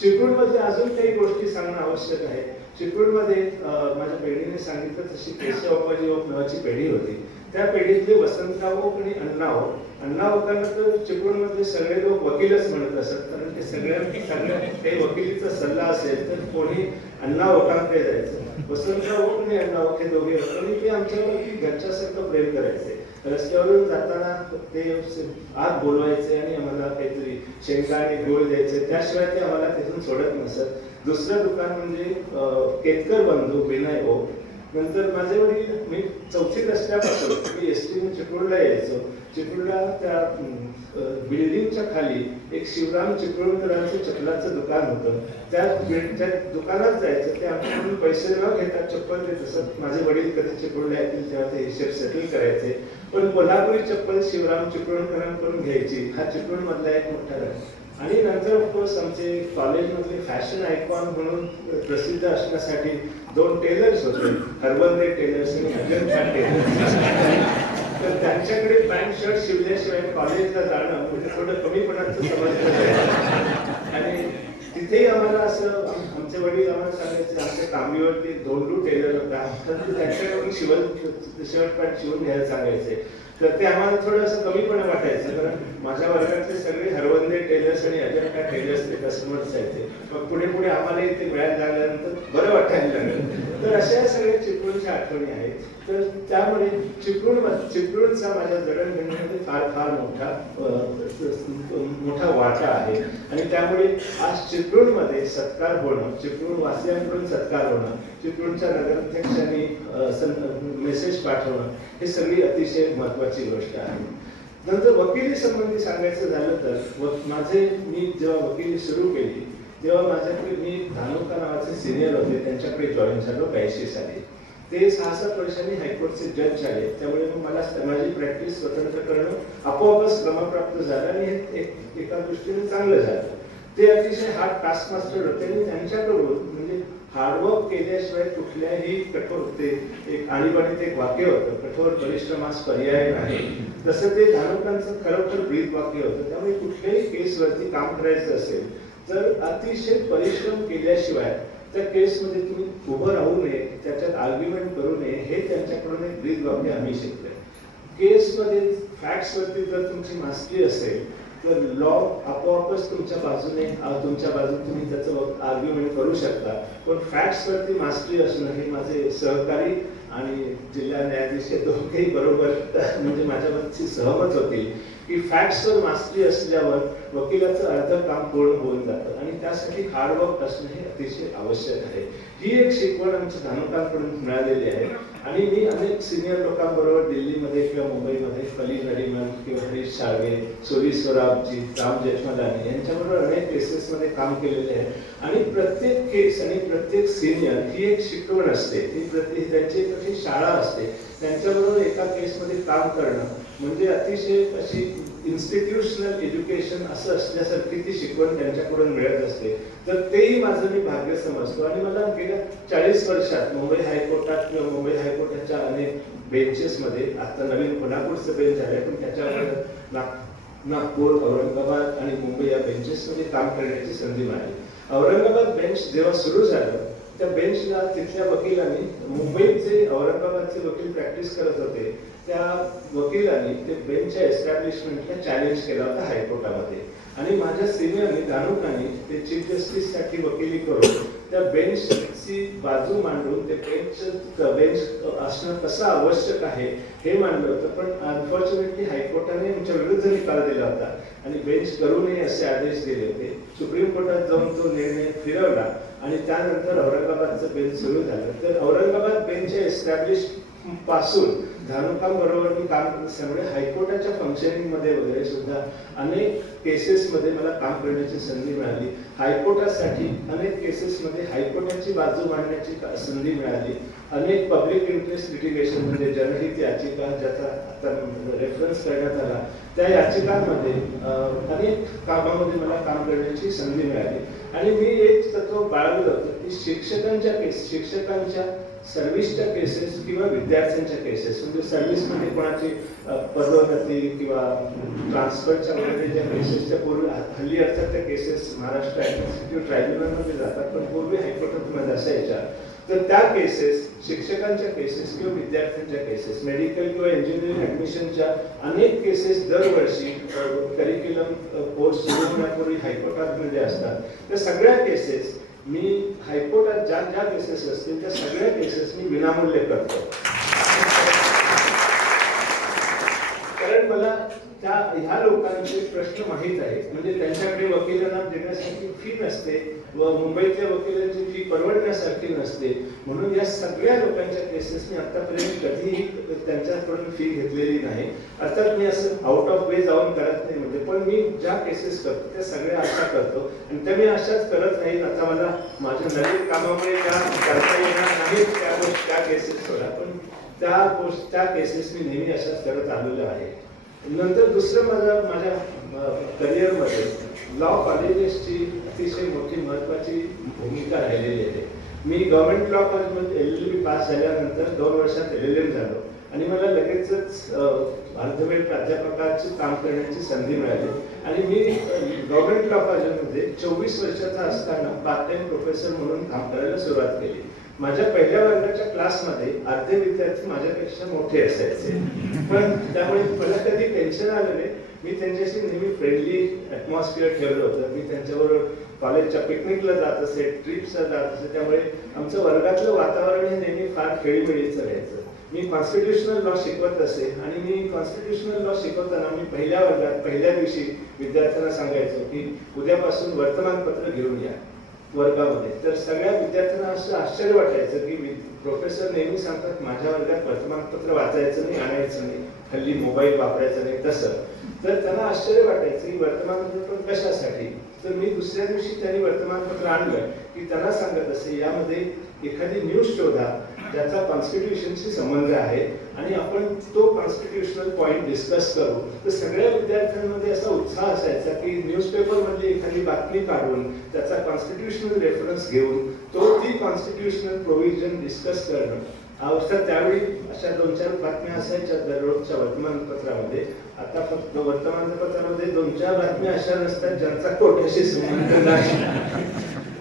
चिपळूणमध्ये अजून काही गोष्टी सांगणं आवश्यक आहे. चिपळूणमध्ये माझ्या बहिणीने सांगितलं तशी केशव अप्पाजी ओक नावाची पेढी होती. त्या पेढीतले वसंतराव ओक आणि अण्णा ओकांना तर चिपळूणमधले सगळे लोक वकीलच म्हणत असत, कारण ते सगळ्या काही वकिलीचा सल्ला असेल तर कोणी अण्णा ओकांकडे जायचं. वसंतराव ओक आणि अण्णा ओक हे दोघे होते आणि ते आमच्यावरती घरच्यासारखं प्रेम करायचे. रस्त्यावरून जाताना ते आत बोलवायचे आणि आम्हाला काहीतरी शेंगा आणि गोळ द्यायचे, त्याशिवाय ते आम्हाला तिथून सोडत नसत. दुसरं दुकान म्हणजे केतकर बंधू विनय ओक. नंतर माझे वडील, मी 4थीत असल्यापासून मी एसटीने चिपळूणला यायचो. चिपळूणला त्या बिल्डिंगच्या खाली एक शिवराम चिपळूणकरांचं चपलाचं दुकान होतं. त्या दुकानात जायचं, ते आमच्याकडून पैसे न घेता चप्पल देत असत. माझे वडील कधी चिपळूणला येतील तेव्हा ते हिशेब सेटल करायचे. पण कोल्हापुरी चप्पल शिवराम चिपळूणकरांकडून घ्यायची, हा चिपळूण मधला एक मोठा रंग. आणि नंतर ऑफकोर्स आमचे कॉलेजमधले फॅशन आयकॉन म्हणून प्रसिद्ध असण्यासाठी 2 टेलर्स होते, हरवंदे टेलर्स आणि अजंठा टेलर्स. तर त्यांच्याकडे पॅन्ट शर्ट शिवल्याशिवाय कॉलेजला जाणं म्हणजे थोडं कमीपणाचं समजलं जायचं. आणि तिथेही आम्हाला असं आमचे वडील आम्हाला सांगायचे, आमच्या तांबीवरती 2 टेलर होता, त्यांच्याकडून शर्ट पॅन्ट शिवून घ्यायला सांगायचे. तर ते आम्हाला थोडं असं कमीपणा वाटायचं, कारण माझ्या वर्गातले सगळे हरवंदे टेलर्स आणि अजंठा टेलर्सचे कस्टमर्स यायचे. मग पुढे पुढे आम्हालाही ते मिळायला लागल्यानंतर बरं वाटायला लागलं. तर अशा सगळ्या चिपळूणच्या आठवणी आहेत. तर त्यामुळे चिपळूणचा माझ्या जडणघडणीमध्ये फार मोठा वाटा आहे. आणि त्यामुळे आज चिपळूणमध्ये सत्कार होणं, चिपळूण वासियांकडून सत्कार होणं, चिपळूणच्या नगराध्यक्षांनी मेसेज पाठवणं, हे सगळी अतिशय महत्त्वाची गोष्ट आहे. नंतर वकिली संबंधी सांगायचं झालं तर मी जेव्हा वकिली सुरू केली तेव्हा माझ्याकडे मी धानुका नावाचे सिनियर होते, त्यांच्याकडे जॉईन झालो 82 साली. ते 6-7 वर्षांनी हायकोर्टचे जज झाले. त्यामुळे मला माझी प्रॅक्टिस स्वतंत्र करणं आपोआपच क्रमप्राप्त झालं आणि हे एका दृष्टीने चांगलं झालं. ते अतिशय हार्ड टास्क मास्टर होते आणि त्यांच्याकडून म्हणजे हार्डवर्क केल्याशिवाय कुठल्याही कठोरते एक आणीबाणीत एक वाक्य होतं, कठोर परिश्रमास पर्याय नाही. तसं ते धानुकांचं खरोखर ब्रीद वाक्य होतं. त्यामुळे कुठल्याही केसवरती काम करायचं असेल तर अतिशय परिश्रम केल्याशिवाय त्या केसमध्ये तुम्ही उभं राहू नये, त्याच्यात आर्ग्युमेंट करू नये, हे त्यांच्याकडून एक ब्रीद वाक्य आम्ही शिकलोय. केसमध्ये फॅक्ट्सवरती जर तुमची मास्टरी असेल तर लॉ आपोआपच तुमच्या बाजूने तुम्ही त्याचं आर्ग्युमेंट करू शकता. पण फॅक्ट्सवरती मास्टरी असणं हे माझे सहकारी आणि जिल्हा न्यायाधीश हे दोघेही बरोबर म्हणजे माझ्यावरची सहमत होतील की फॅक्ट्सवर मास्टरी असल्यावर वकिलाचं अर्ध काम पूर्ण होऊन जातं आणि त्यासाठी हार्डवर्क असणं हे अतिशय आवश्यक आहे. ही एक शिकवण आमच्या धानुकांकडून मिळालेली आहे आणि मी अनेक सिनियर लोकांबरोबर दिल्लीमध्ये किंवा मुंबईमध्ये फली नरिमन किंवा हरीश साळवे, सोरी सोराबजी, राम जेठमलानी यांच्याबरोबर अनेक केसेसमध्ये काम केलेले आहे आणि प्रत्येक केस आणि प्रत्येक सिनियर ही एक शिकवण असते, त्यांची एक शाळा असते. त्यांच्याबरोबर एका केसमध्ये काम करणं म्हणजे अतिशय अशी इन्स्टिट्यूशनल एज्युकेशन असं असल्यासारखी ती शिकवण त्यांच्याकडून मिळत असते. तर तेही माझं मी भाग्य समजतो आणि मला गेल्या 40 वर्षात मुंबई हायकोर्टात किंवा मुंबई हायकोर्टाच्या अनेक बेंचेसमध्ये, आता नवीन कोल्हापूरचं बेंच झालंय पण त्याच्यावर नागपूर, औरंगाबाद आणि मुंबई या बेंचेसमध्ये काम करण्याची संधी मिळाली. औरंगाबाद बेंच जेव्हा सुरू झालं त्या बेंचला तिथल्या वकिलांनी, मुंबईत जे औरंगाबादचे वकील प्रॅक्टिस करत होते त्या वकिलांनी ते बेंचच्या एस्टॅब्लिशमेंटला चॅलेंज केला होता हायकोर्टामध्ये आणि माझ्या सिनियरनी धानुकांनी ते चीफ जस्टिससाठी वकिली करून त्या बेंचची बाजू मांडून ते बेंच असणं कसं आवश्यक आहे हे मांडलं होतं. पण अनफॉर्च्युनेटली हायकोर्टाने आमच्या विरुद्ध निकाल दिला होता आणि बेंच करू नये असे आदेश दिले होते. सुप्रीम कोर्टात जाऊन तो निर्णय फिरवला आणि त्यानंतर औरंगाबादचं बेंच सुरू झालं. तर औरंगाबाद बेंचच्या एस्टॅब्लिश पासून धानुकांबरोबर मी काम करत असल्यामुळे हायकोर्टाच्या फंक्शनिंग मध्ये वगैरे सुद्धा अनेक केसेसमध्ये मला काम करण्याची संधी मिळाली. हायकोर्टासाठी अनेक केसेसमध्ये हायकोर्टाची बाजू मांडण्याची संधी मिळाली. अनेक पब्लिक इंटरेस्ट लिटिगेशन म्हणजे जनहित याचिका ज्याचा आता रेफरन्स करण्यात आला त्या याचिकांमध्ये अनेक कामामध्ये मला काम करण्याची संधी मिळाली आणि मी एक तत्व बाळगलं होतं की शिक्षकांच्या सर्व्हिसच्या केसेस किंवा विद्यार्थ्यांच्या केसेस म्हणजे सर्व्हिसमध्ये कोणाची पदोन्नती किंवा ट्रान्सफरच्या वगैरे ज्या केसेसच्या पूर्वी हल्ली अर्थात त्या केसेस महाराष्ट्र ॲडमिनिस्ट्रेटिव्ह ट्रायब्युनलमध्ये जातात पण पूर्वी हायकोर्टामध्ये असायच्या. तर त्या केसेस, शिक्षकांच्या केसेस किंवा विद्यार्थ्यांच्या केसेस, मेडिकल किंवा इंजिनिअरिंग ऍडमिशनच्या अनेक केसेस दरवर्षी करिक्युलम कोर्स सुरू होण्यापूर्वी हायकोर्टामध्ये असतात. त्या सगळ्या केसेस मी हायकोर्टात ज्या ज्या केसेस असतील त्या सगळ्या केसेस मी विनामूल्य करतो. कारण मला ह्या लोकांचे प्रश्न माहीत आहेत. म्हणजे त्यांच्याकडे वकिलांना देण्यासाठी फी नसते व मुंबईतल्या वकिलांची फी परवडण्यासारखी नसते म्हणून या सगळ्या लोकांच्या केसेस मी आतापर्यंत कधीही त्यांच्याकडून फी घेतलेली नाही. अर्थात मी असं आउट ऑफ वे जाऊन करत नाही म्हणजे पण मी ज्या केसेस करतो त्या सगळ्या अशा करतो आणि त्या मी अशाच करत नाही. आता मला माझ्या नवीन कामामुळे त्या करता येणार नाहीत त्या केसेस सोडा पण त्या केसेस मी नेहमी अशाच करत आलेलो आहे. नंतर दुसरं माझ्या करिअरमध्ये लॉ कॉलेजेसची अतिशय मोठी महत्त्वाची भूमिका राहिलेली आहे. मी गव्हर्नमेंट लॉ कॉलेजमध्ये LLB पास झाल्यानंतर 2 वर्षात LLM झालो आणि मला लगेचच अर्धवेळ प्राध्यापकाचे काम करण्याची संधी मिळाली आणि मी गव्हर्नमेंट लॉ कॉलेजमध्ये 24 वर्षाचा असताना पार्ट टाइम प्रोफेसर म्हणून काम करायला सुरुवात केली. माझ्या पहिल्या वर्गाच्या क्लासमध्ये अर्धे विद्यार्थी माझ्यापेक्षा मोठे असायचे पण त्यामुळे मला कधी टेन्शन आलं नाही. मी त्यांच्याशी नेहमी फ्रेंडली ॲटमॉस्फिअर ठेवलं होतं. मी त्यांच्याबरोबर कॉलेजच्या पिकनिकला जात असे, ट्रिप्सला जात असे. त्यामुळे आमचं वर्गातलं वातावरण हे नेहमी फार खेळीमेळीचं राहायचं. मी कॉन्स्टिट्यूशनल लॉ शिकवत असे आणि मी कॉन्स्टिट्यूशनल लॉ शिकवताना मी पहिल्या वर्गात पहिल्या दिवशी विद्यार्थ्यांना सांगायचो की उद्यापासून वर्तमानपत्र घेऊन या वर्गामध्ये. तर सगळ्या विद्यार्थ्यांना असं आश्चर्य वाटायचं की प्रोफेसर नेहमी सांगतात माझ्या वर्गात वर्तमानपत्र वाचायचं नाही, आणायचं नाही, हल्ली मोबाईल वापरायचा नाही तसं. तर त्यांना आश्चर्य वाटायचं की वर्तमानपत्र कशासाठी. तर मी दुसऱ्या दिवशी त्यांनी वर्तमानपत्र आणलं की त्यांना सांगत असे यामध्ये एखादी न्यूज शोधा ज्याचा कॉन्स्टिट्यूशनशी संबंध आहे आणि आपण तो कॉन्स्टिट्यूशनल पॉइंट डिस्कस करू. तर सगळ्या विद्यार्थ्यांमध्ये असा उत्साह असायचा की न्यूजपेपर मधली एखादी बातमी काढून त्याचा कॉन्स्टिट्यूशनल रेफरन्स घेऊन ती कॉन्स्टिट्यूशनल प्रोव्हिजन डिस्कस करणं. अवस्था त्यावेळी अशा 2-4 बातम्या असायच्या दररोजच्या वर्तमानपत्रामध्ये. आता फक्त वर्तमानपत्रामध्ये 2-4 बातम्या अशा नसतात ज्यांचा कोर्टाशी संबंध नाही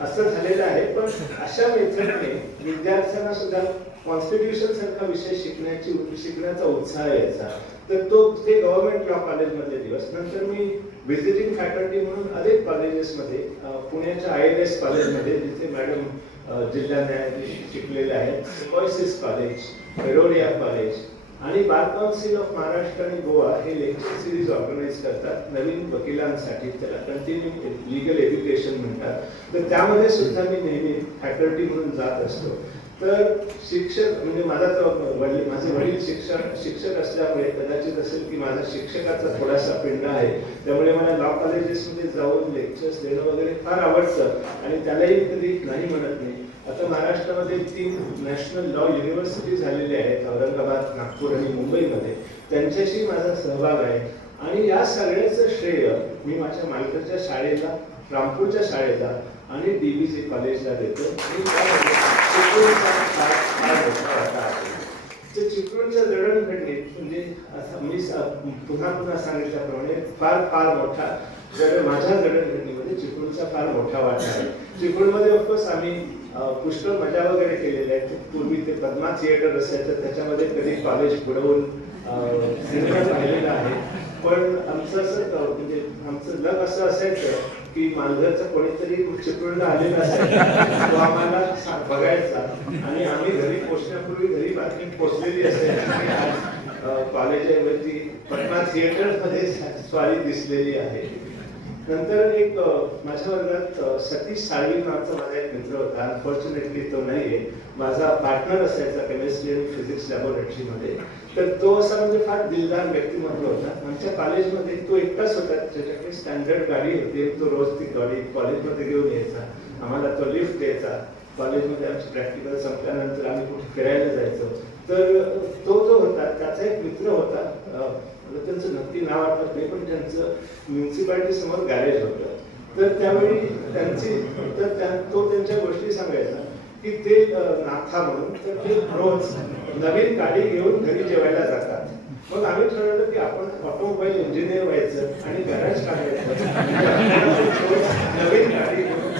असं झालेलं आहे. पण अशा मेथडने विद्यार्थ्यांना सुद्धा कॉन्स्टिट्यूशन सारखा विषय शिकण्याचा उत्साह यायचा. तर ते गव्हर्नमेंट लॉ कॉलेजमधले दिवस. नंतर मी व्हिजिटिंग फॅकल्टी म्हणून अनेक कॉलेजेसमध्ये पुण्याच्या ILS कॉलेजमध्ये जिथे मॅडम जिल्हा न्यायाधीश शिकलेले आहेत, सिम्बॉयसिस कॉलेज, पेरोलिया कॉलेज आणि बार काउन्सिल ऑफ महाराष्ट्र आणि गोवा हे लेक्चर सिरीज ऑर्गनाईज करतात नवीन वकिलांसाठी, त्याला कंटिन्यू लीगल एज्युकेशन म्हणतात. तर त्यामध्ये सुद्धा मी नेहमी फॅकल्टी म्हणून जात असतो. तर शिक्षक म्हणजे माझे वडील शिक्षक असल्यामुळे कदाचित असेल की माझा शिक्षकाचा थोडासा पिंड आहे, त्यामुळे मला लॉ कॉलेजेसमध्ये जाऊन लेक्चर्स देणं वगैरे फार आवडतं आणि त्यालाही कधी नाही म्हणत नाही. आता महाराष्ट्रामध्ये 3 नॅशनल लॉ युनिव्हर्सिटी झालेल्या आहेत, औरंगाबाद, नागपूर आणि मुंबईमध्ये. त्यांच्याशी माझा सहभाग आहे आणि या सगळ्याचं श्रेय मी माझ्या मालकाच्या शाळेला, रामपूरच्या शाळेला आणि DBC कॉलेजला देतो. आणि त्यामध्ये चिपळूणचा फार मोठा वाटा आहे. ते चिपळूणच्या जडणघडणीत म्हणजे असं मी पुन्हा सांगितल्याप्रमाणे फार मोठा माझ्या जडणघडणीमध्ये चिपळूणचा फार मोठा वाटा आहे. चिपळूणमध्ये ऑफकोर्स आम्ही पुष्कळ मजा वगैरे केलेल्या आहेत. पूर्वी ते पद्मा थिएटर असायचं, त्याच्यामध्ये कधी कॉलेज बुडवून सिनेमा पाहिलेला आहे. पण आमचं असं म्हणजे आमचं लग असं असायचं की मालघरचा कोणीतरी चिपळूणला आलेला असायचा, तो आम्हाला बघायचा आणि आम्ही घरी पोहोचण्यापूर्वी घरी बातमी पोहोचलेली असायची कॉलेजवरती पद्मा थिएटरमध्ये स्वारी दिसलेली आहे. नंतर एक माझ्या वर्गात सतीश साळवी नावाचा माझा एक मित्र होता. अनफॉर्च्युनेटली तो नाहीये. माझा पार्टनर असायचा केमिस्ट्री आणि फिजिक्स लॅबोरेटरीमध्ये. तर तो असा म्हणजे फार दिलदार व्यक्तिमत्व होता. आमच्या कॉलेजमध्ये तो एकटाच होता, त्याच्याकडे स्टँडर्ड गाडी होती. तो रोज ती गाडी कॉलेजमध्ये घेऊन यायचा, आम्हाला तो लिफ्ट द्यायचा. कॉलेजमध्ये आमची प्रॅक्टिकल संपल्यानंतर आम्ही कुठे फिरायला जायचो. तर तो जो होता त्याचा एक मित्र होता, मला त्यांचं नक्की नाव आठवत नाही, पण त्यांचं म्युन्सिपाल्टी समोर गॅरेज होतं. तर त्यावेळी तो त्यांच्या गोष्टी सांगायचा की ते नाथा म्हणून तर ते रोज नवीन गाडी घेऊन घरी जेवायला जातात. मग आम्ही ठरवलं की आपण ऑटोमोबाईल इंजिनियर व्हायचं आणि गॅरेज टाकायचं नवीन गाडी घेऊन.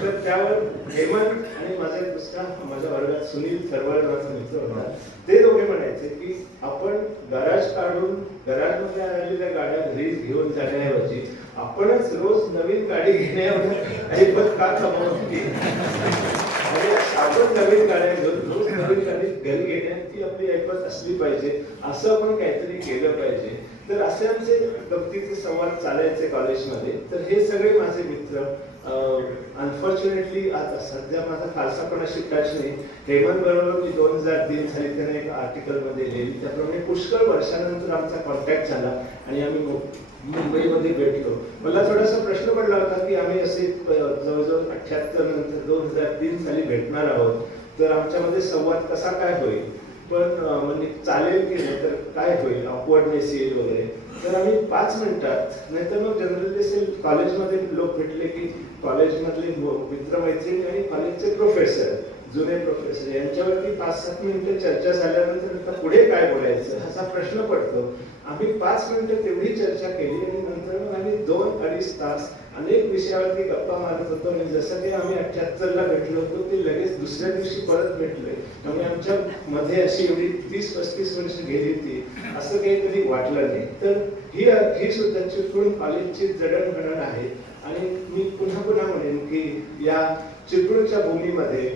तर त्यावर हेमंत आणि माझ्या वर्गात सुनील सरवळ नावाचा मित्र होता. ते दोघे म्हणायचे की आपण गॅरेज काढून गॅरेजमध्ये आलेल्या गाड्या घरी घेऊन जाण्याऐवजी आपणच रोज नवीन गाडी घेण्यावर ऐपत का कमवतो आणि आपण नवीन गाड्या घेऊन रोज नवीन गाडी घरी घेण्याची आपली ऐपत असली पाहिजे, असं आपण काहीतरी केलं पाहिजे. तर असे आमचे गमतीचे संवाद चालायचे कॉलेजमध्ये. तर हे सगळे माझे मित्र अनफॉर्च्युनेटली आता सध्या माझा फारसा पण अशी टच नाही. हेमंत बरोबर मी 2003 साली त्याने एक आर्टिकलमध्ये लिहिली, त्याप्रमाणे पुष्कळ वर्षानंतर आमचा कॉन्टॅक्ट झाला आणि आम्ही मुंबईमध्ये भेटलो. मला थोडासा प्रश्न पडला होता की आम्ही असे जवळजवळ 78 नंतर 2003 साली भेटणार आहोत, तर आमच्यामध्ये संवाद कसा काय होईल, पण म्हणजे चालेल की नाही, तर काय होईल, ऑकवर्डनेस येईल वगैरे. तर आम्ही 5 मिनिटात, नाहीतर मग जनरली असेल कॉलेजमध्ये लोक भेटले की कॉलेजमधले मित्रमैत्रिणी आणि कॉलेजचे प्रोफेसर, जुने प्रोफेसर यांच्यावरती 5-7 मिनिटं चर्चा झाल्यानंतर आता पुढे काय बोलायचं असा प्रश्न पडतो. आम्ही 5 मिनिटं तेवढी चर्चा केली आणि नंतर मग आम्ही 2-2.5 तास अनेक विषयावरती गप्पा मारत होतो. आणि जसं काही आम्ही 78ला भेटलो होतो ते लगेच दुसऱ्या दिवशी परत भेटलोय. त्यामुळे आमच्या मध्ये अशी एवढी 30-35 वर्ष गेली होती असं काही कधी वाटलं नाही. तर ही सुद्धा चिपळूण कॉलेजची जडणघडण आहे. आणि मी पुन्हा म्हणेन की या चिपळूणच्या भूमीमध्ये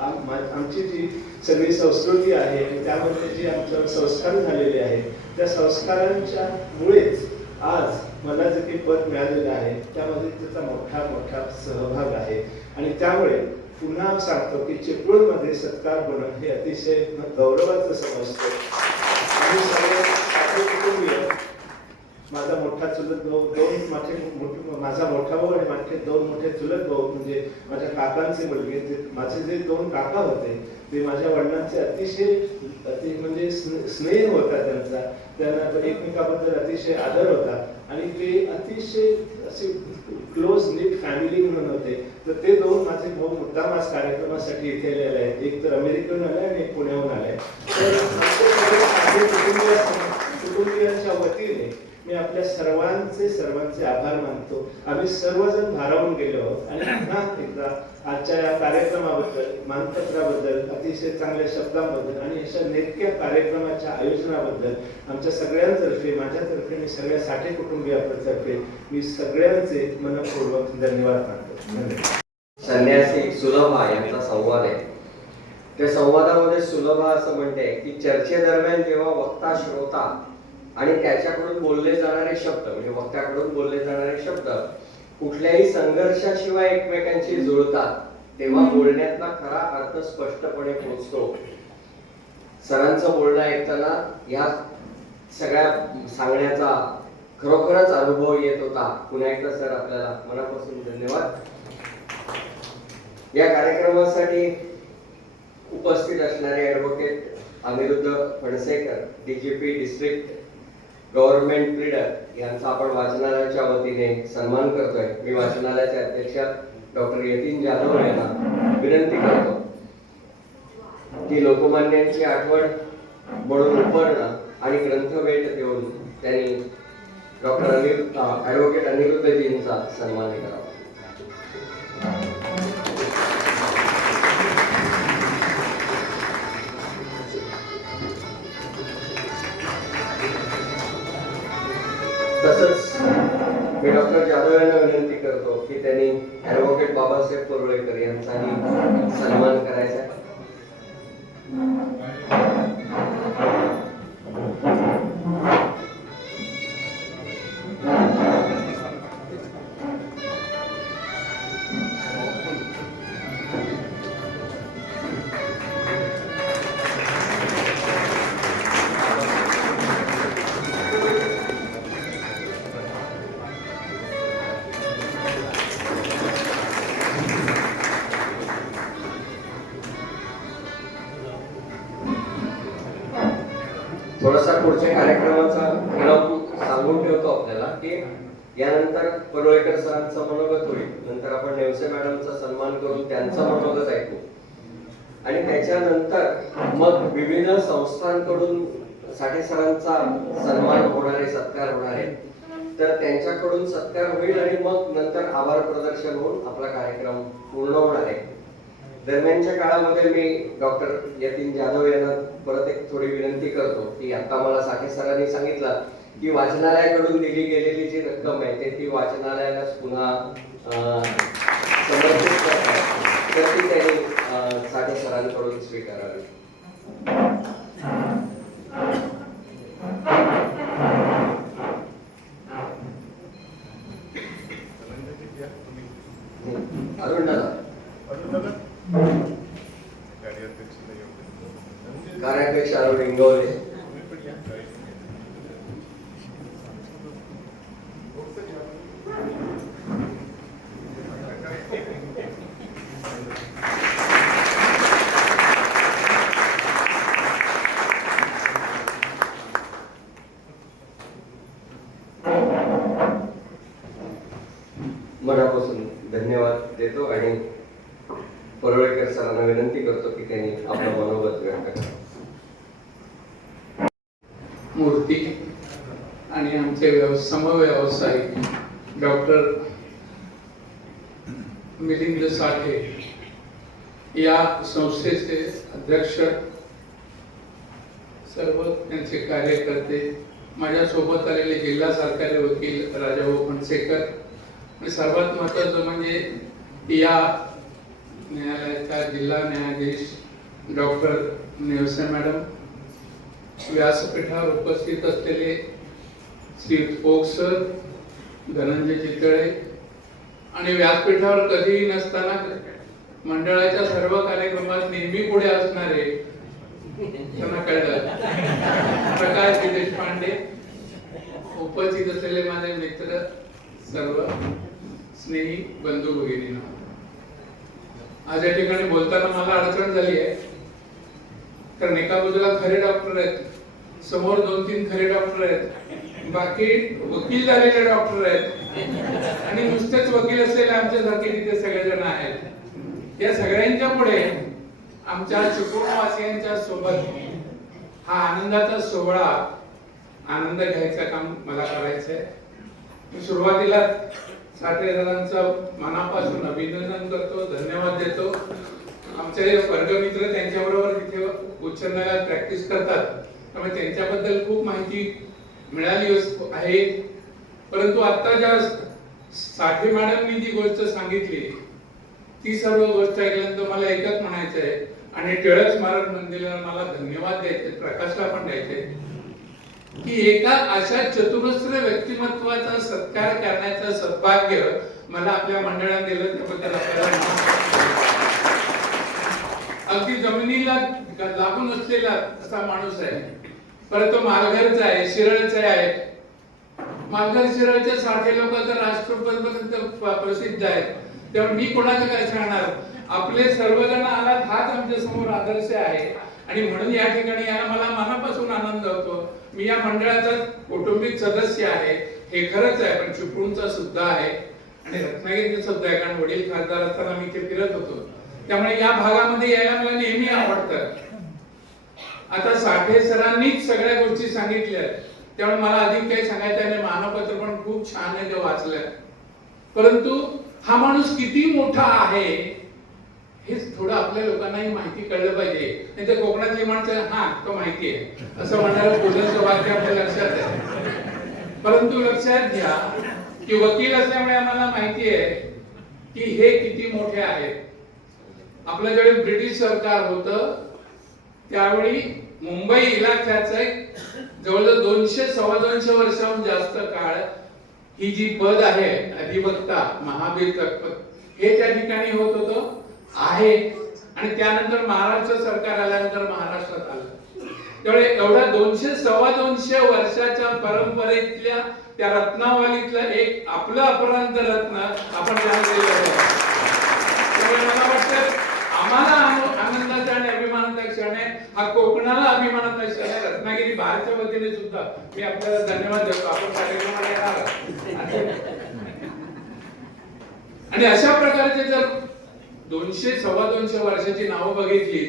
आमची जी सगळी संस्कृती आहे, त्यामध्ये जे आमच्यावर संस्कार झालेले आहेत, त्या संस्कारांच्या मुळेच आज मला जे काही पद मिळालेलं आहे त्यामध्ये त्याचा मोठा सहभाग आहे. आणि त्यामुळे पुन्हा सांगतो की चिपळूणमध्ये सत्कार होणं हे अतिशय गौरवाचं समजतं. आम्ही सगळे साधे कुटुंबीय, माझा मोठा चुलत भाऊ, माझा मोठा भाऊ आणि माझे 2 मोठे चुलत भाऊ म्हणजे माझ्या काकांचे मुलगे, माझे जे 2 काका होते ते माझ्या वडिलांचे अतिशय म्हणजे स्नेह होता त्यांना एकमेकाबद्दल अतिशय आदर होता आणि ते अतिशय असे क्लोज नीट फॅमिली म्हणून होते. तर ते 2 माझे भाऊ मुद्दाम आज कार्यक्रमासाठी इथे आलेले आहेत. एक तर अमेरिकेहून आलाय आणि एक पुण्याहून आलाय. तर कुटुंबियांच्या वतीने मी आपल्या सर्वांचे आभार मानतो. आम्ही सर्वजण भारावून गेलो आहोत आणि पुन्हा एकदा आजच्या या कार्यक्रमाबद्दल, मानपत्राबद्दल, अतिशय चांगल्या शब्दांबद्दल आणि अशा नेटक्या कार्यक्रमाच्या आयोजनाबद्दल आमच्या सगळ्यांतर्फे, माझ्यातर्फे आणि सगळ्या साठे कुटुंबियांतर्फे मी सगळ्यांचे मनपूर्वक धन्यवाद मानतो. धन्यवाद. संन्यासी सुलभा यांचा संवाद आहे. त्या संवादामध्ये सुलभा असं म्हणते की चर्चेदरम्यान जेव्हा वक्ता श्रोता आणि त्याच्याकडून बोलले जाणारे शब्द म्हणजे वक्त्याकडून बोलले जाणारे शब्द कुठल्याही संघर्षाशिवाय एकमेकांशी जुळतात तेव्हा बोलण्यातला खरा अर्थ स्पष्टपणे पोहोचतो. सरांचं बोलणं ऐकताना या सगळ्या सांगण्याचा खरोखरच अनुभव येत होता. पुन्हा एकदा सर आपल्याला मनापासून धन्यवाद. या कार्यक्रमासाठी उपस्थित असणारे advocate Aniruddha Phansekar, DGP district government leader यांचा आपण वाचनालयाच्या वतीने सन्मान करतोय. मी वाचनालयाचे अध्यक्ष डॉक्टर यतीन जाधव यांना विनंती करतो की लोकमान्यांची आठवण म्हणून उपरणं आणि ग्रंथभेट देऊन त्यांनी डॉक्टर ॲडव्होकेट अनिरुद्धजींचा सन्मान करावा. तसंच मी डॉक्टर जाधव यांना विनंती करतो की त्यांनी ॲडव्होकेट बाबासाहेब परुळेकर यांचाही सन्मान करायचा आहे. थोडासा पुढच्या कार्यक्रमाचा क्रम सांगून ठेवतो आपल्याला की यानंतर परुळेकर सरांचं मनोगत होईल. नंतर आपण नेवसे मॅडमचा सन्मान करून त्यांचं मनोगत ऐकू आणि त्याच्यानंतर मग विविध संस्थांकडून साठे सरांचा सन्मान होणार आहे, सत्कार होणार आहे. तर त्यांच्याकडून सत्कार होईल आणि मग नंतर आभार प्रदर्शन होऊन आपला कार्यक्रम पूर्ण होणार आहे. दरम्यानच्या काळामध्ये मी डॉक्टर यतीन जाधव यांना परत एक थोडी विनंती करतो की आता मला साठे सरांनी सांगितलं की वाचनालयाकडून दिली गेलेली जी रक्कम आहे ती वाचनालयालाच पुन्हा समर्पित करतात, तर ती त्यांनी साठे सरांकडून स्वीकारावी. अरुण दादा कार्याध्यक्ष अरुण इंगवले, मनापासून धन्यवाद देतो आणि परुळेकर सरांना विनंती करतो की त्यांनी आपलं मनोगत व्यक्त करावं. मूर्ती आणि आमचे समव्यावसायिक डॉक्टर मिलिंद साठे या संस्थेचे अध्यक्ष, सर्व त्यांचे कार्यकर्ते, माझ्यासोबत आलेले जिल्हा सरकारी वकील राजाभाऊ फणसेकर आणि सर्वात महत्त्वाचं म्हणजे या न्यायालयाच्या जिल्हा न्यायाधीश डॉक्टर नेवसे मॅडम, व्यासपीठावर उपस्थित असलेले श्री ओक सर, धनंजय चितळे आणि व्यासपीठावर कधीही नसताना मंडळाच्या सर्व कार्यक्रमात नेहमी पुढे असणारे त्यांना कळलं प्रकाश देशपांडे, उपस्थित असलेले माझे मित्र, सर्व स्नेही बंधू भगिनींनो, आज या ठिकाणी बोलताना मला अडचण झाली आहे कारण एका बाजूला खरे डॉक्टर आहेत, समोर 2-3 खरे डॉक्टर आहेत, बाकी वकील झालेले डॉक्टर आहेत आणि नुसतेच वकील असलेले आमच्यासारखे तिथे सगळेजण आहेत. या सगळ्यांच्या पुढे आमच्या चिपळूणवासियांच्या सोबत हा आनंदाचा सोहळा आनंद घ्यायचं काम मला करायचं आहे. सुरुवातीला साठे सरांचं मनापासून अभिनंदन करतो, धन्यवाद देतो. आमचे वर्गमित्र त्यांच्याबरोबर तिथे उच्चारणाला प्रॅक्टिस करतात, त्यामुळे त्यांच्याबद्दल खूप माहिती मिळाली आहे. परंतु आता ज्या साठे मॅडमनी जी गोष्ट सांगितली ती सर्व गोष्ट ऐकल्यानंतर मला एकच म्हणायचं आहे आणि टिळक स्मारक मंदिराला मला धन्यवाद द्यायचे, प्रकाशला पण द्यायचे की एका अशा चतुरस्र व्यक्तिमत्वाचा सत्कार करण्याचं सद्भाग्य मला आपल्या मंडळाने दिलं, त्याबद्दल आपल्याला अगदी जमिनीला लागून असलेला असा माणूस आहे. परत तो मालघरचा आहे, शिरळचा आहे. मालघर शिरळचे 60 लोक तर राष्ट्रपतीपर्यंत प्रसिद्ध आहेत. तेव्हा मी कोणाचं काय सांगणार? आपले सर्वजण आलात हाच आमच्या समोर आदर्श आहे आणि म्हणून या ठिकाणी याला मला मनापासून आनंद होतो. मी या मंडळाचा कौटुंबिक सदस्य आहे हे खरंच आहे, पण चिपळूणचा सुद्धा आहे आणि रत्नागिरीचा सुद्धा आहे, कारण वडील खासदार असताना मी इथे फिरत होतो. त्यामुळे या भागामध्ये यायला मला नेहमी आवडतं. आता साठे सरांनीच सगळ्या गोष्टी सांगितल्या, त्यामुळे मला अधिक काही सांगायचं नाही. मानपत्र पण खूप छान आहे, ते वाचलंय. परंतु हा माणूस किती मोठा आहे हेच थोडं आपल्या लोकांनाही माहिती कळलं पाहिजे. नाही तर कोकणातली माणसं हा तो माहिती आहे असं म्हणणारं बोलण्याचं वाक्य आपल्या लक्षात आहे. परंतु लक्षात घ्या की वकील असल्यामुळे आम्हाला माहिती आहे की हे किती मोठे आहेत. आपल्या ज्यावेळी ब्रिटिश सरकार होतं त्यावेळी मुंबई इलाख्याचा जवळजवळ 200 सव्वा 200 वर्षाहून जास्त काळ ही जी पद आहे अधिवक्ता महाभियोजक पद हे त्या ठिकाणी होत होतं आहे. आणि त्यानंतर महाराष्ट्र सरकार आल्यानंतर महाराष्ट्रात आलं. त्यामुळे एवढ्या 200 सव्वा 200 वर्षाच्या परंपरेतल्या त्या रत्नावलीतलं एक आपलं अपरांत रत्न आपण जाणलेलं आहे. त्यामुळे मला वाटतं आम्हाला आनंदाचा आणि अभिमानाचा क्षण आहे, हा कोकणाला अभिमानाचा क्षण आहे. रत्नागिरी बाहेरच्या वतीने सुद्धा मी आपल्याला धन्यवाद देतो. आपण कार्यक्रमाला येणार आणि अशा प्रकारचे जर 200 सव्वा 200 वर्षाची नावं बघितली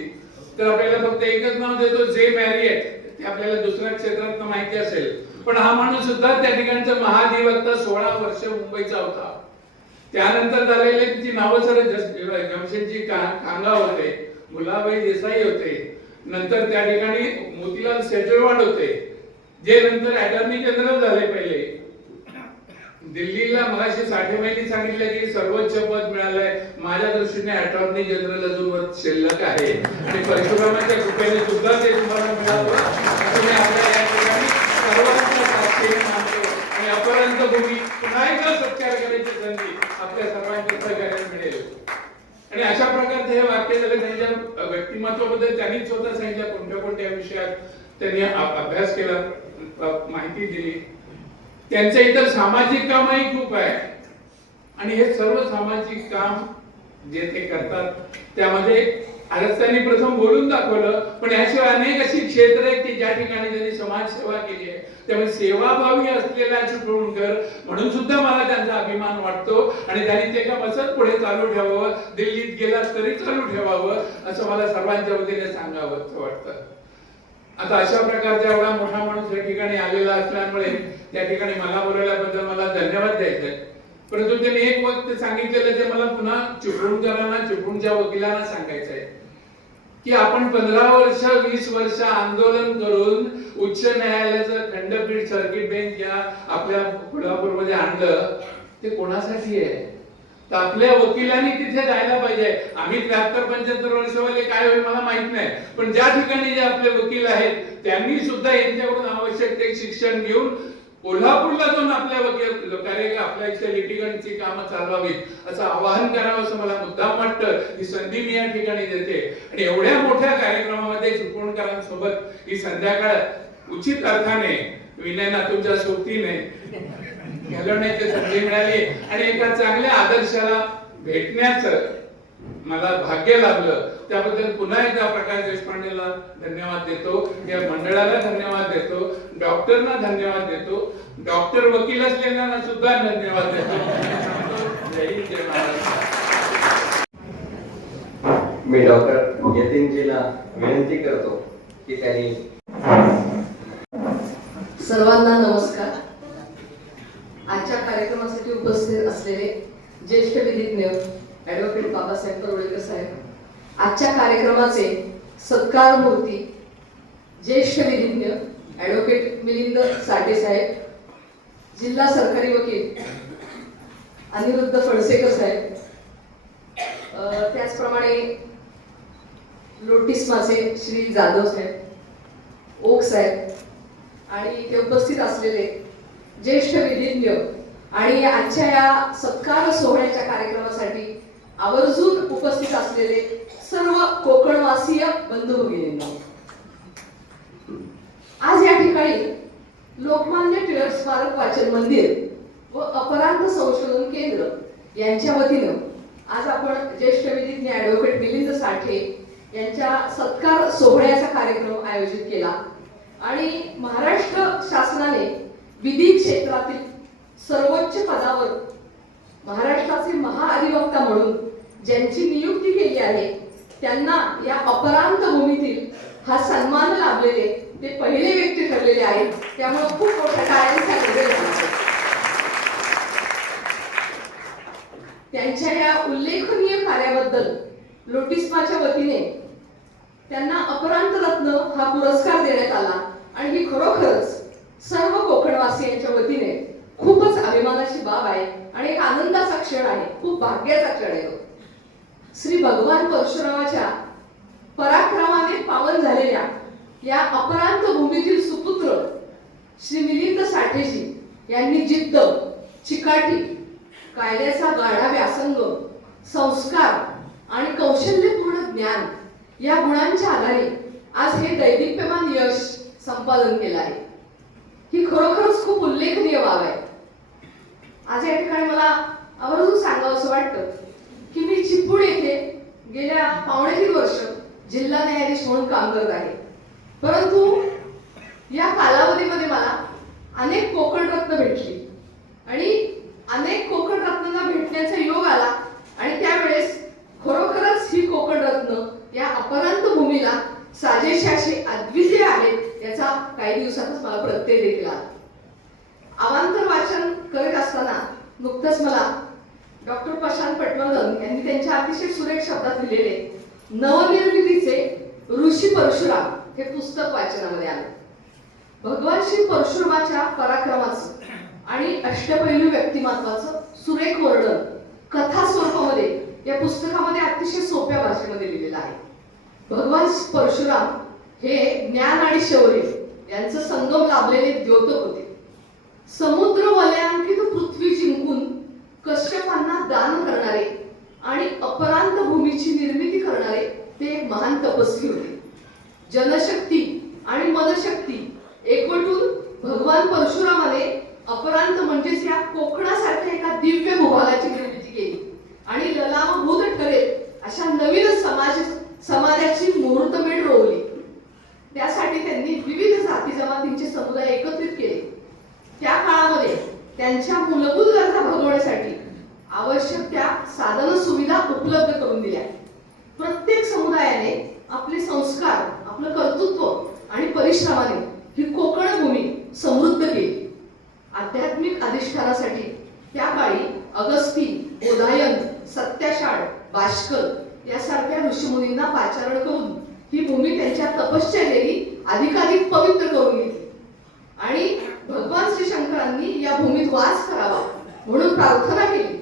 तर आपल्याला फक्त एकच नाव देतो, जे मॅरियट. ते आपल्याला दुसऱ्या क्षेत्रात माहिती असेल, पण हा माणूस सुद्धा त्या ठिकाणचा महाधिवक्ता 16 वर्ष मुंबईचा होता. त्यानंतर झालेले तिची नावं सर जमशेदजी कांगा होते, मुलाबाई देसाई होते, नंतर त्या ठिकाणी मोतीलाल सेजरवाड होते, जे नंतर अटॉर्नी जनरल झाले पहिले. दिल्लीला मगाशी साठेबाईंनी सांगितलं की सर्वोच्च पद मिळालंय. माझ्या दृष्टीने अटॉर्नी जनरल अजून शिल्लक आहे आणि परशुरामाच्या कृपेने सुद्धा ते तुम्हाला मिळावं असं मी आपल्या या ठिकाणी सर्वांच्या साक्षीने मानतो. आणि अपरांत भूमी पुन्हा एकदा सत्कार करायची संधी आपल्या सर्वांच्या सहकार्याने मिळेल. आणि अशा प्रकारचे हे वाक्य झाले. त्यांच्या व्यक्तिमत्वाबद्दल त्यांनी स्वतः सांगितलं कोणत्या कोणत्या विषयात त्यांनी अभ्यास केला, माहिती दिली. त्यांचं इतर सामाजिक कामही खूप आहे आणि हे सर्व सामाजिक काम जे ते करतात त्यामध्ये आज त्यांनी प्रथम बोलून दाखवलं, पण याशिवाय अनेक अशी क्षेत्र आहेत की ज्या ठिकाणी त्यांनी समाजसेवा केली आहे. त्यामुळे सेवाभावी असलेला चिपळूणकर म्हणून सुद्धा मला त्यांचा अभिमान वाटतो आणि त्यांनी ते काम असंच पुढे चालू ठेवावं, दिल्लीत गेला तरी चालू ठेवावं असं मला सर्वांच्या वतीने सांगावं असं वाटतं. आता अशा प्रकारचा एवढा मोठा माणूस या ठिकाणी आलेला असल्यामुळे त्या ठिकाणी मला बोलवल्याबद्दल मला धन्यवाद द्यायचे. परंतु त्यांनी एक वक्त सांगितलेलं ते मला पुन्हा चिपळूणकरांना, चिपळूणच्या वकिलांना सांगायचं आहे की आपण 15 वर्ष 20 वर्ष आंदोलन करून उच्च न्यायालयाचं खंडपीठ सर्किट बेंच या आपल्या कोल्हापूरमध्ये आणलं, ते कोणासाठी आहे? तर आपल्या वकिलांनी तिथे जायला पाहिजे. आम्ही 73-75 वर्षवाले काय होईल मला माहित नाही, पण ज्या ठिकाणी जे आपले वकील आहेत त्यांनी सुद्धा यांच्याकडून आवश्यक ते शिक्षण घेऊन कोल्हापूरला जाऊन आपल्या वकील आपल्या इथे लिटिगंटची कामं चालवावीत असं आवाहन करावं असं मला मुद्दाम वाटतं. ही संधी मी या ठिकाणी देते आणि एवढ्या मोठ्या कार्यक्रमामध्ये चिपळूणकरांसोबत ही संध्याकाळ उचित अर्थाने विनयना तुमच्या सोबतीने घालवण्याची संधी मिळाली आणि एका चांगल्या आदर्शाला भेटण्याचं मला भाग्य लाभलं. त्याबद्दल पुन्हा एकदा प्रकाश देशपांडेला धन्यवाद देतो, या मंडळाला धन्यवाद देतो, डॉक्टरना धन्यवाद देतो, डॉक्टर वकील असलेल्यांना सुद्धा धन्यवाद देतो. जय हिंद, जय महाराष्ट्र. मी डॉक्टर यतीनजीला विनंती करतो की त्यांनी. सर्वांना नमस्कार. आजच्या कार्यक्रमासाठी उपस्थित असलेले ज्येष्ठ विधिज्ञ ॲडव्होकेट बाबासाहेब तरोळेकर साहेब, आजच्या कार्यक्रमाचे सत्कार मूर्ती ज्येष्ठ विधिज्ञ ॲडव्होकेट मिलिंद साठे साहेब, जिल्हा सरकारी वकील अनिरुद्ध फणसेकर साहेब, त्याचप्रमाणे लोटिस्माचे श्री जाधव साहेब, ओक साहेब आणि इथे उपस्थित असलेले ज्येष्ठ विधिज्ञ आणि आजच्या या सत्कार सोहळ्याच्या कार्यक्रमासाठी आवर्जून उपस्थित असलेले सर्व कोकणवासीय बंधू भगिनींनो, आज या ठिकाणी लोकमान्य टिळक स्मारक वाचन मंदिर व अपरांत संशोधन केंद्र यांच्या वतीनं आज आपण ज्येष्ठ विधिज्ञ ॲडव्होकेट मिलिंद साठे यांच्या सत्कार सोहळ्याचा कार्यक्रम आयोजित केला आणि महाराष्ट्र शासनाने विधी क्षेत्रातील सर्वोच्च पदावर महाराष्ट्राचे महाअधिवक्ता म्हणून ज्यांची नियुक्ती केली आहे त्यांना या अपरांत भूमीतील हा सन्मान लाभलेले ते पहिले व्यक्ती ठरलेले आहेत. त्यामुळे खूप मोठ्या टाळ्यांचा गजर झाला. त्यांच्या या उल्लेखनीय कार्याबद्दल लोटिस्माच्या वतीने त्यांना अपरांत रत्न हा पुरस्कार देण्यात आला आणि ही खरोखरच सर्व कोकणवासियांच्या वतीने खूपच अभिमानाची बाब आहे आणि एक आनंदाचा क्षण आहे, खूप भाग्याचा क्षण आहे. श्री भगवान परशुरामाच्या पराक्रमाने पावन झालेल्या या अपरांत भूमीतील सुपुत्र श्री मिलिंद साठेजी यांनी जिद्द, चिकाटी, कायद्याचा गाढा व्यासंग, संस्कार आणि कौशल्यपूर्ण ज्ञान या गुणांच्या आधारे आज हे दैदिप्यमान यश संपादन केलं आहे. ही खरोखरच खूप उल्लेखनीय बाब आहे. आज या ठिकाणी मला आवर्जून सांगावंसं वाटतं की मी चिपळूण येथे गेल्या 3.5 वर्ष जिल्हा न्यायाधीश म्हणून काम करत आहे. परंतु या कालावधीमध्ये मला अनेक कोकण रत्न भेटली आणि अनेक कोकण रत्नांना भेटण्याचा योग आला आणि त्यावेळेस खरोखरच ही कोकण रत्न या अपरांत भूमीला साजेशी अशी अद्वितीय आहेत याचा काही दिवसातच मला प्रत्यय देखील आला. अवांतर वाचन करत असताना नुकतंच मला डॉक्टर प्रशांत पटवर्धन यांनी त्यांच्या अतिशय सुरेख शब्दात लिहिलेले नवनिर्मितीचे ऋषी परशुराम हे पुस्तक वाचनामध्ये आले. भगवान श्री परशुरामाच्या पराक्रमाचं आणि अष्टपैलू व्यक्तिमत्वाचं सुरेख वर्णन कथा स्वरूपामध्ये या पुस्तकामध्ये अतिशय सोप्या भाषेमध्ये लिहिलेलं आहे. भगवान परशुराम हे ज्ञान आणि शौर्य यांचं संगम लाभलेले द्योतक होते. समुद्र वलयांकित पृथ्वी जिंकून कश्यपांना दान करणारे आणि अपरांत भूमीची निर्मिती करणारे ते एक महान तपस्वी होते. जनशक्ती आणि मनशक्ती एकवटून भगवान परशुरामाने अपरांत म्हणजेच या कोकणासारख्या एका दिव्य भूभागाची निर्मिती केली आणि ललामभूत ठरेल अशा नवीन समाजाची मुहूर्तमेढ रोवली. त्यासाठी त्यांनी विविध जाती जमातींचे समुदाय एकत्रित केले. त्या काळामध्ये त्यांच्या मूलभूत गरजा भागवण्यासाठी आवश्यक त्या साधन सुविधा उपलब्ध करून दिल्या. प्रत्येक समुदायाने आपले संस्कार, आपलं कर्तृत्व आणि परिश्रमाने ही कोकण भूमी समृद्ध केली. आध्यात्मिक अधिष्ठानासाठी त्या काळी अगस्ती, बोधायन, सत्याषाढ, भास्कर यासारख्या ऋषीमुनींना पाचारण करून ही भूमी त्यांच्या तपश्चर्येने अधिकाधिक पवित्र करून घेतली आणि भगवान श्री शंकरांनी या भूमीत वास करावा म्हणून प्रार्थना केली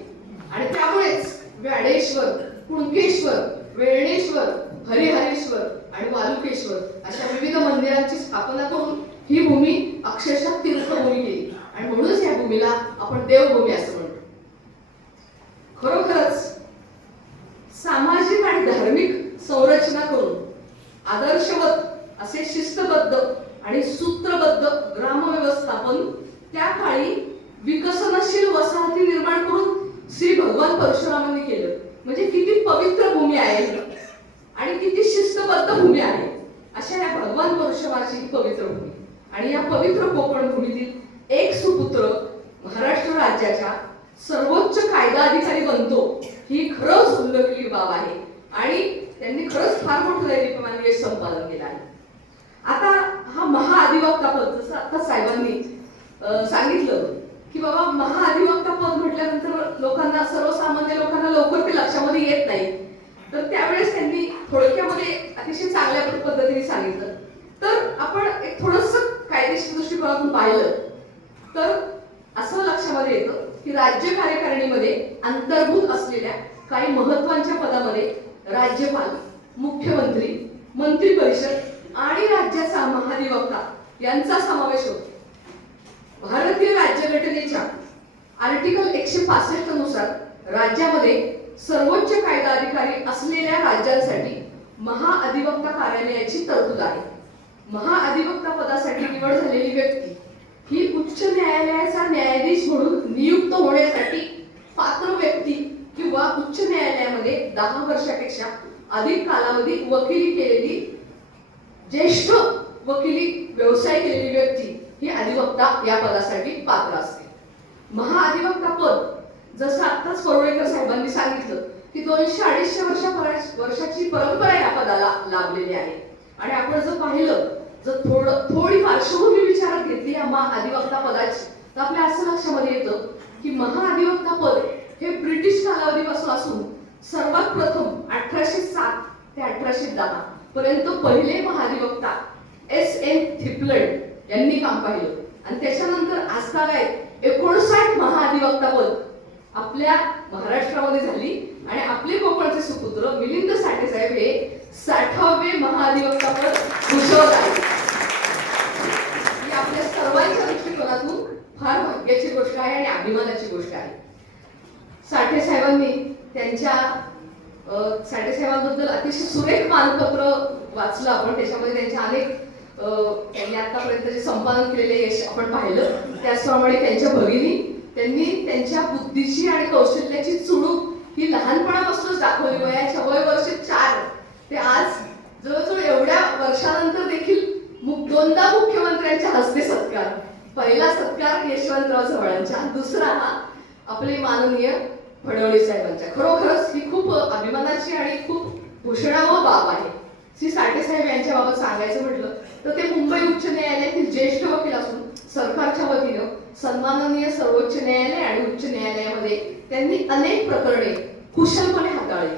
आणि त्यामुळेच व्याडेश्वर, कुणकेश्वर, वेळणेश्वर, हरिहरेश्वर आणि वालुकेश्वर अशा विविध मंदिरांची स्थापना करून ही भूमी अक्षरशः तीर्थभूमी केली आणि म्हणूनच या भूमीला आपण देवभूमी असं म्हणतो. खरोखरच सामाजिक आणि धार्मिक संरचना करून आदर्शवत असे शिस्तबद्ध आणि सूत्रबद्ध ग्रामव्यवस्थापन त्या काळी विकसनशील वसाहती निर्माण करून श्री भगवान परशुरामांनी केलं. म्हणजे किती पवित्र भूमी आहे आणि किती शिस्तबद्ध भूमी आहे अशा या भगवान परशुरामाची ही पवित्र भूमी आणि या पवित्र कोकण भूमीतील एक सुपुत्र महाराष्ट्र राज्याच्या सर्वोच्च कायदा अधिकारी बनतो ही खरंच उल्लेखनीय बाब आहे आणि त्यांनी खरंच फार मोठं दैदिप्यमान यश संपादन केलं आहे. आता हा महाअधिवक्ता पद जसं आता साहेबांनी सांगितलं की बाबा महाअधिवक्ता पद म्हटल्यानंतर लोकांना, सर्वसामान्य लोकांना लवकर ते लक्षामध्ये येत नाही. तर त्यावेळेस त्यांनी थोडक्यामध्ये अतिशय चांगल्या पद्धतीने सांगितलं. तर आपण एक थोडंसं कायदेशीर दृष्टिकोनातून पाहिलं तर असं लक्षामध्ये येतं की राज्य कार्यकारिणीमध्ये अंतर्भूत असलेल्या काही महत्वाच्या पदामध्ये राज्यपाल, मुख्यमंत्री, मंत्री परिषद आणि राज्याचा महाधिवक्ता यांचा समावेश होतो. भारतीय राज्यघटनेच्या आर्टिकल 165 नुसार राज्यामध्ये सर्वोच्च कायदा अधिकारी असलेल्या राज्यांसाठी महाअधिवक्ता कार्यालयाची तरतूद आहे. महाअधिवक्ता पदासाठी निवड झालेली व्यक्ती ही उच्च न्यायालयाचा न्यायाधीश म्हणून नियुक्त होण्यासाठी पात्र व्यक्ती किंवा उच्च न्यायालयामध्ये 10 वर्षापेक्षा अधिक कालावधी वकिली केलेली, ज्येष्ठ वकिली व्यवसाय केलेली व्यक्ती ही अधिवक्ता या पदासाठी पात्र असते. महाअधिवक्ता पद जसं आत्ताच परुळेकर साहेबांनी सांगितलं की 200-250 वर्षाची परंपरा या पदाला लाभलेली आहे. आणि आपण जर पाहिलं, जर थोडी पार्श्वभूमी विचारात घेतली या महाअधिवक्ता पदाची, तर आपल्या असं लक्षामध्ये येतं की महाअधिवक्ता पद हे ब्रिटिश कालावधीपासून असून सर्वात प्रथम 1807 ते 1810 पर्यंत पहिले महाधिवक्ता S.N. थिपलंड यांनी काम पाहिलं. आणि त्याच्यानंतर आजतागायत 59 महाअधिवक्ता पद आपल्या महाराष्ट्रामध्ये झाली. आणि आपले कोकणचे सुपुत्र मिलिंद साठे साहेब हे 60वे महाअधिवक्ता पद भूषवत आहेत. ही आपल्या सर्वांच्या दृष्टिकोनातून फार भाग्याची गोष्ट आहे आणि अभिमानाची गोष्ट आहे. साठे साहेबांनी साठे साहेबांबद्दल अतिशय सुरेख मानपत्र वाचलं आपण. त्याच्यामध्ये त्यांच्या अनेक त्यांनी आतापर्यंत जे संपादन केलेले यश आपण पाहिलं. त्याचप्रमाणे त्यांच्या भगिनी त्यांनी त्यांच्या बुद्धीची आणि कौशल्याची चुणूक ही लहानपणापासूनच दाखवली. वय वर्ष 4 ते आज जवळजवळ एवढ्या वर्षानंतर देखील दोनदा मुख्यमंत्र्यांच्या हस्ते सत्कार. पहिला सत्कार यशवंतराव चव्हाणांच्या, दुसरा हा आपले माननीय फडणवीस साहेबांच्या. खरोखरच ही खूप अभिमानाची आणि खूप भूषणावह बाब आहे. श्री साठे साहेब यांच्या बाबत सांगायचं म्हटलं तर ते मुंबई उच्च न्यायालयातील ज्येष्ठ वकील असून सरकारच्या वतीनं सन्माननीय सर्वोच्च न्यायालय आणि उच्च न्यायालयामध्ये त्यांनी अनेक प्रकरणे कुशलपणे हाताळली.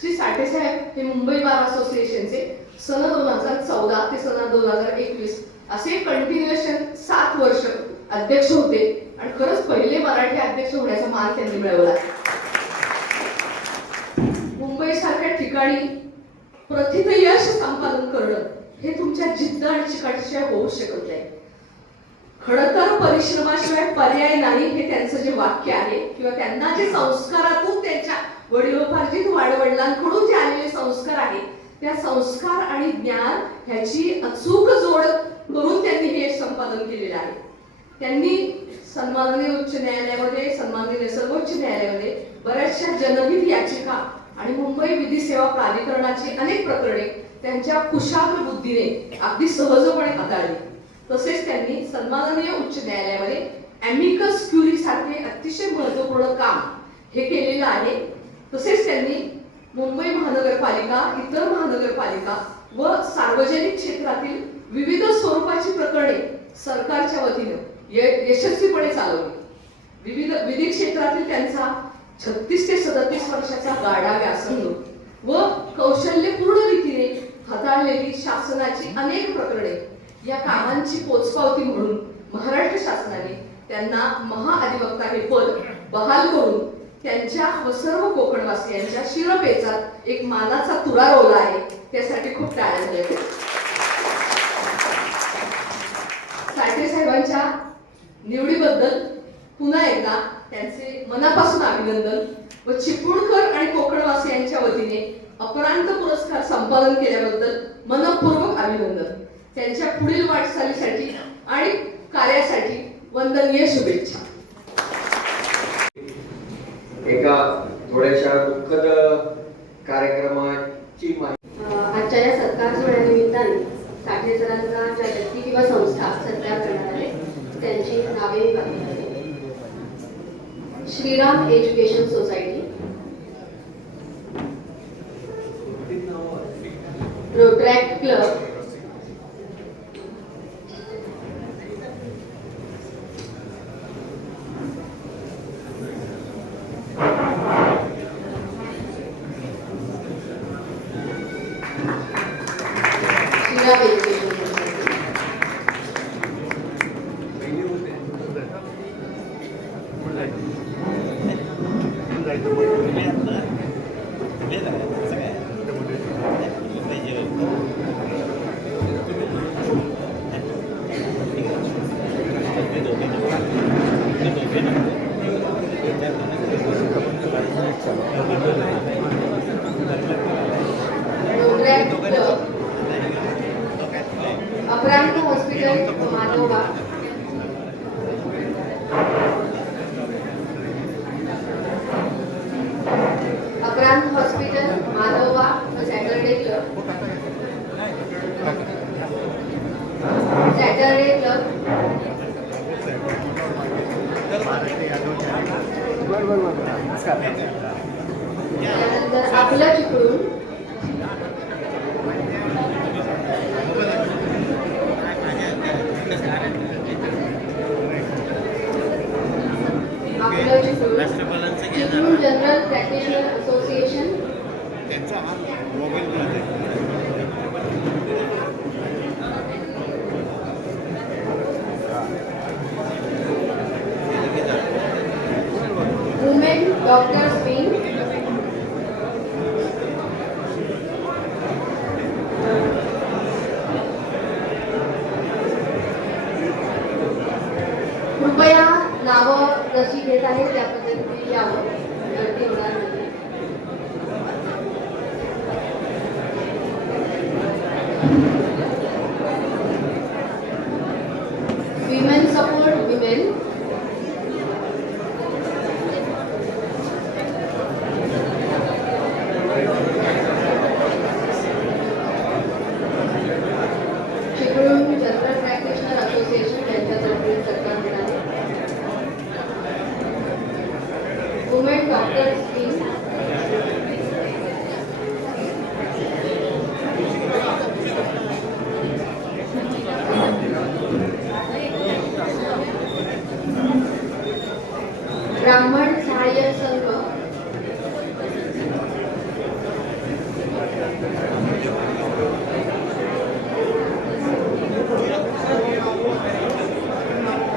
श्री साठे साहेब हे मुंबई बार असोसिएशनचे सन 2014 ते सन 2021 असे कंटिन्युएशन 7 वर्ष अध्यक्ष होते. आणि खरंच पहिले मराठी अध्यक्ष होण्याचा मान त्यांनी मिळवला. मुंबई सारख्या ठिकाणी प्रथित यश संपादन करणं हे तुमच्या जिद्द आणि चिकाटीशिवाय होऊ शकत नाही. खडतर परिश्रमाशिवाय पर्याय नाही हे त्यांचं जे वाक्य आहे, किंवा त्यांना जे संस्कारातून त्यांच्या वडिलोपार्जित वाडवडिलांकडून जे आलेले संस्कार आहेत, त्या संस्कार आणि ज्ञान ह्याची अचूक जोड करून त्यांनी हे संपादन केलेलं आहे. त्यांनी सन्माननीय उच्च न्यायालयामध्ये, सन्माननीय सर्वोच्च न्यायालयामध्ये बऱ्याचशा जनहित याचिका आणि मुंबई विधी सेवा प्राधिकरणाची अनेक प्रकरणे त्यांच्या कुशाग्र बुद्धीने अगदी सहजपणे हाताळली. तसेच त्यांनी सन्माननीय उच्च न्यायालयामध्ये ॲमिकस क्युरी सारखे अतिशय महत्त्वपूर्ण काम हे केलेलं आहे. तसेच त्यांनी मुंबई महानगरपालिका, इतर महानगरपालिका व सार्वजनिक क्षेत्रातील विविध स्वरूपाची प्रकरणे सरकारच्या वतीनं यशस्वीपणे चालवली. विविध विधी क्षेत्रातील त्यांचा 36 ते 37 वर्षाचा गाढा व्यासंग व कौशल्यपूर्ण रीतीने हाताळलेली शासनाची अनेक प्रकरणे या कामांची पोचपावती म्हणून महाराष्ट्र शासनाने त्यांना महाअधिवक्ता हे पद बहाल करून त्यांच्या व सर्व कोकणवासियांच्या शिरपेचात एक मानाचा तुरा रोवला आहे. त्यासाठी खूप टाळ्या झाल्या. साठे साहेबांच्या निवडीबद्दल पुन्हा एकदा त्यांचे मनापासून अभिनंदन व चिपळूणकर आणि कोकणवासियांच्या वतीने अपरांत पुरस्कार संपादन केल्याबद्दल मनपूर्वक अभिनंदन. त्यांच्या पुढील वाटचालीसाठी आणि कार्यासाठी वंदनीय शुभेच्छा. एका थोड्याशा दुःखद कार्यक्रमाची माहिती. आजच्या या सत्कार सोहळ्यानिमित्ताने साठे सरांचा ज्या व्यक्ती किंवा संस्था सत्कार करणार आहे त्यांची नावे पाहिली. Shriram education society, Rotaract club, Shriram education society, Rotaract club, Aparant hospital Manoba, Aparant hospital Manoba Saturday club, Saturday club, त्यानंतर आपलं चिपळूण, आपलं Chiplun general practitioner association, women doctors wing, कृपया नावं जशी देत आहे त्या पद्धतीने यावं, गर्दी होणार नाही. Women support women, Chiplun general practitioner association यांच्यातर्फे सत्कार मिळाले. वुमेन डॉक्टर्स विंग, ब्राह्मण सहाय्यक संघ,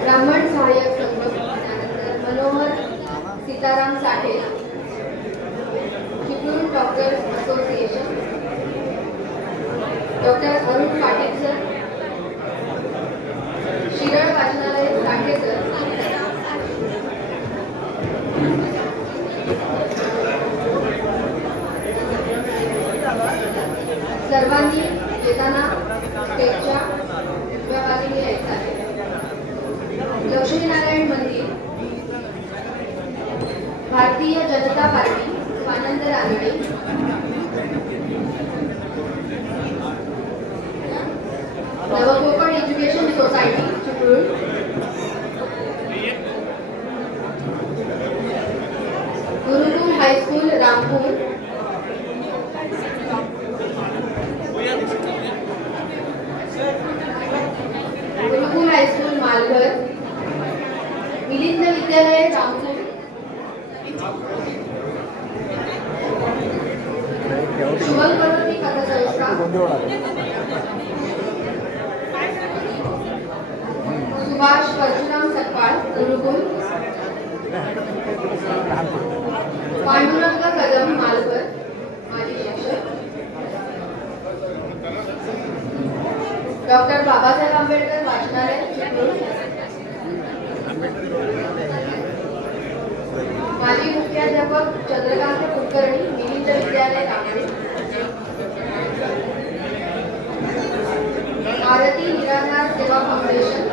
ब्राह्मण सहाय्यक संघ, त्यानंतर Manohar Sitaram Sathe, Chiplun doctors association, doctor Arun Patil sir, Shiral वाचनालय साठे सर, सर्वांनी येताना स्टेजच्या उजव्या बाजूने यायचं आहे. लक्ष्मीनारायण मंदिर, Bharatiya Janata party, Swanand Ranade, Navkokan education society Chiplun, Gurukul high school Rampur, Gurukul high school Malghar, Milind विद्यालय रामपूर, शुभम पर्वती पथसंस्था, सुभाष परशुराम सकपाळ गुरुकुल, पांडुरंग कदम मालघर माजी शिक्षक, डॉक्टर बाबासाहेब आंबेडकर वाचनालय चिपळूण, माजी मुख्याध्यापक चंद्रकांत कुलकर्णी मिलिंद विद्यालय रामडे, भारती निराधार सेवा फाउंडेशन,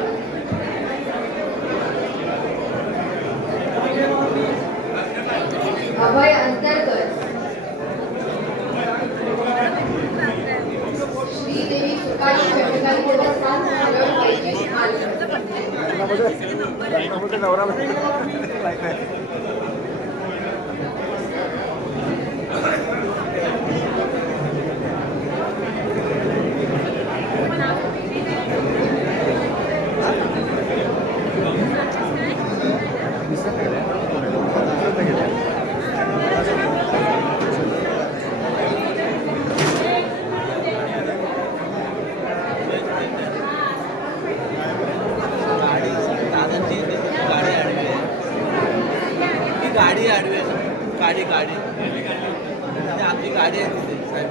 अभय अंतरकर, श्रीदेवी सुकाळी भेटकाली देवस्थान गाडी आडवी आहे ना, गाडी आमची गाडी आहे तिथे साहेब.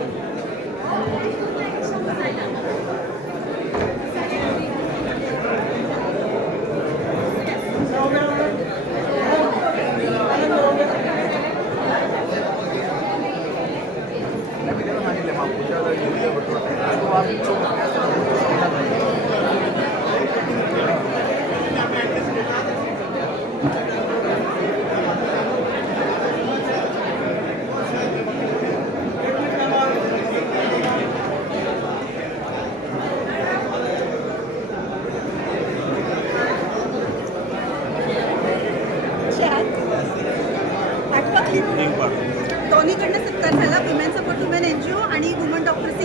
दोन्हीकडनं सत्कार झाला, विमेन सपोर्ट वुमेन NGO आणि वुमन डॉक्टर्स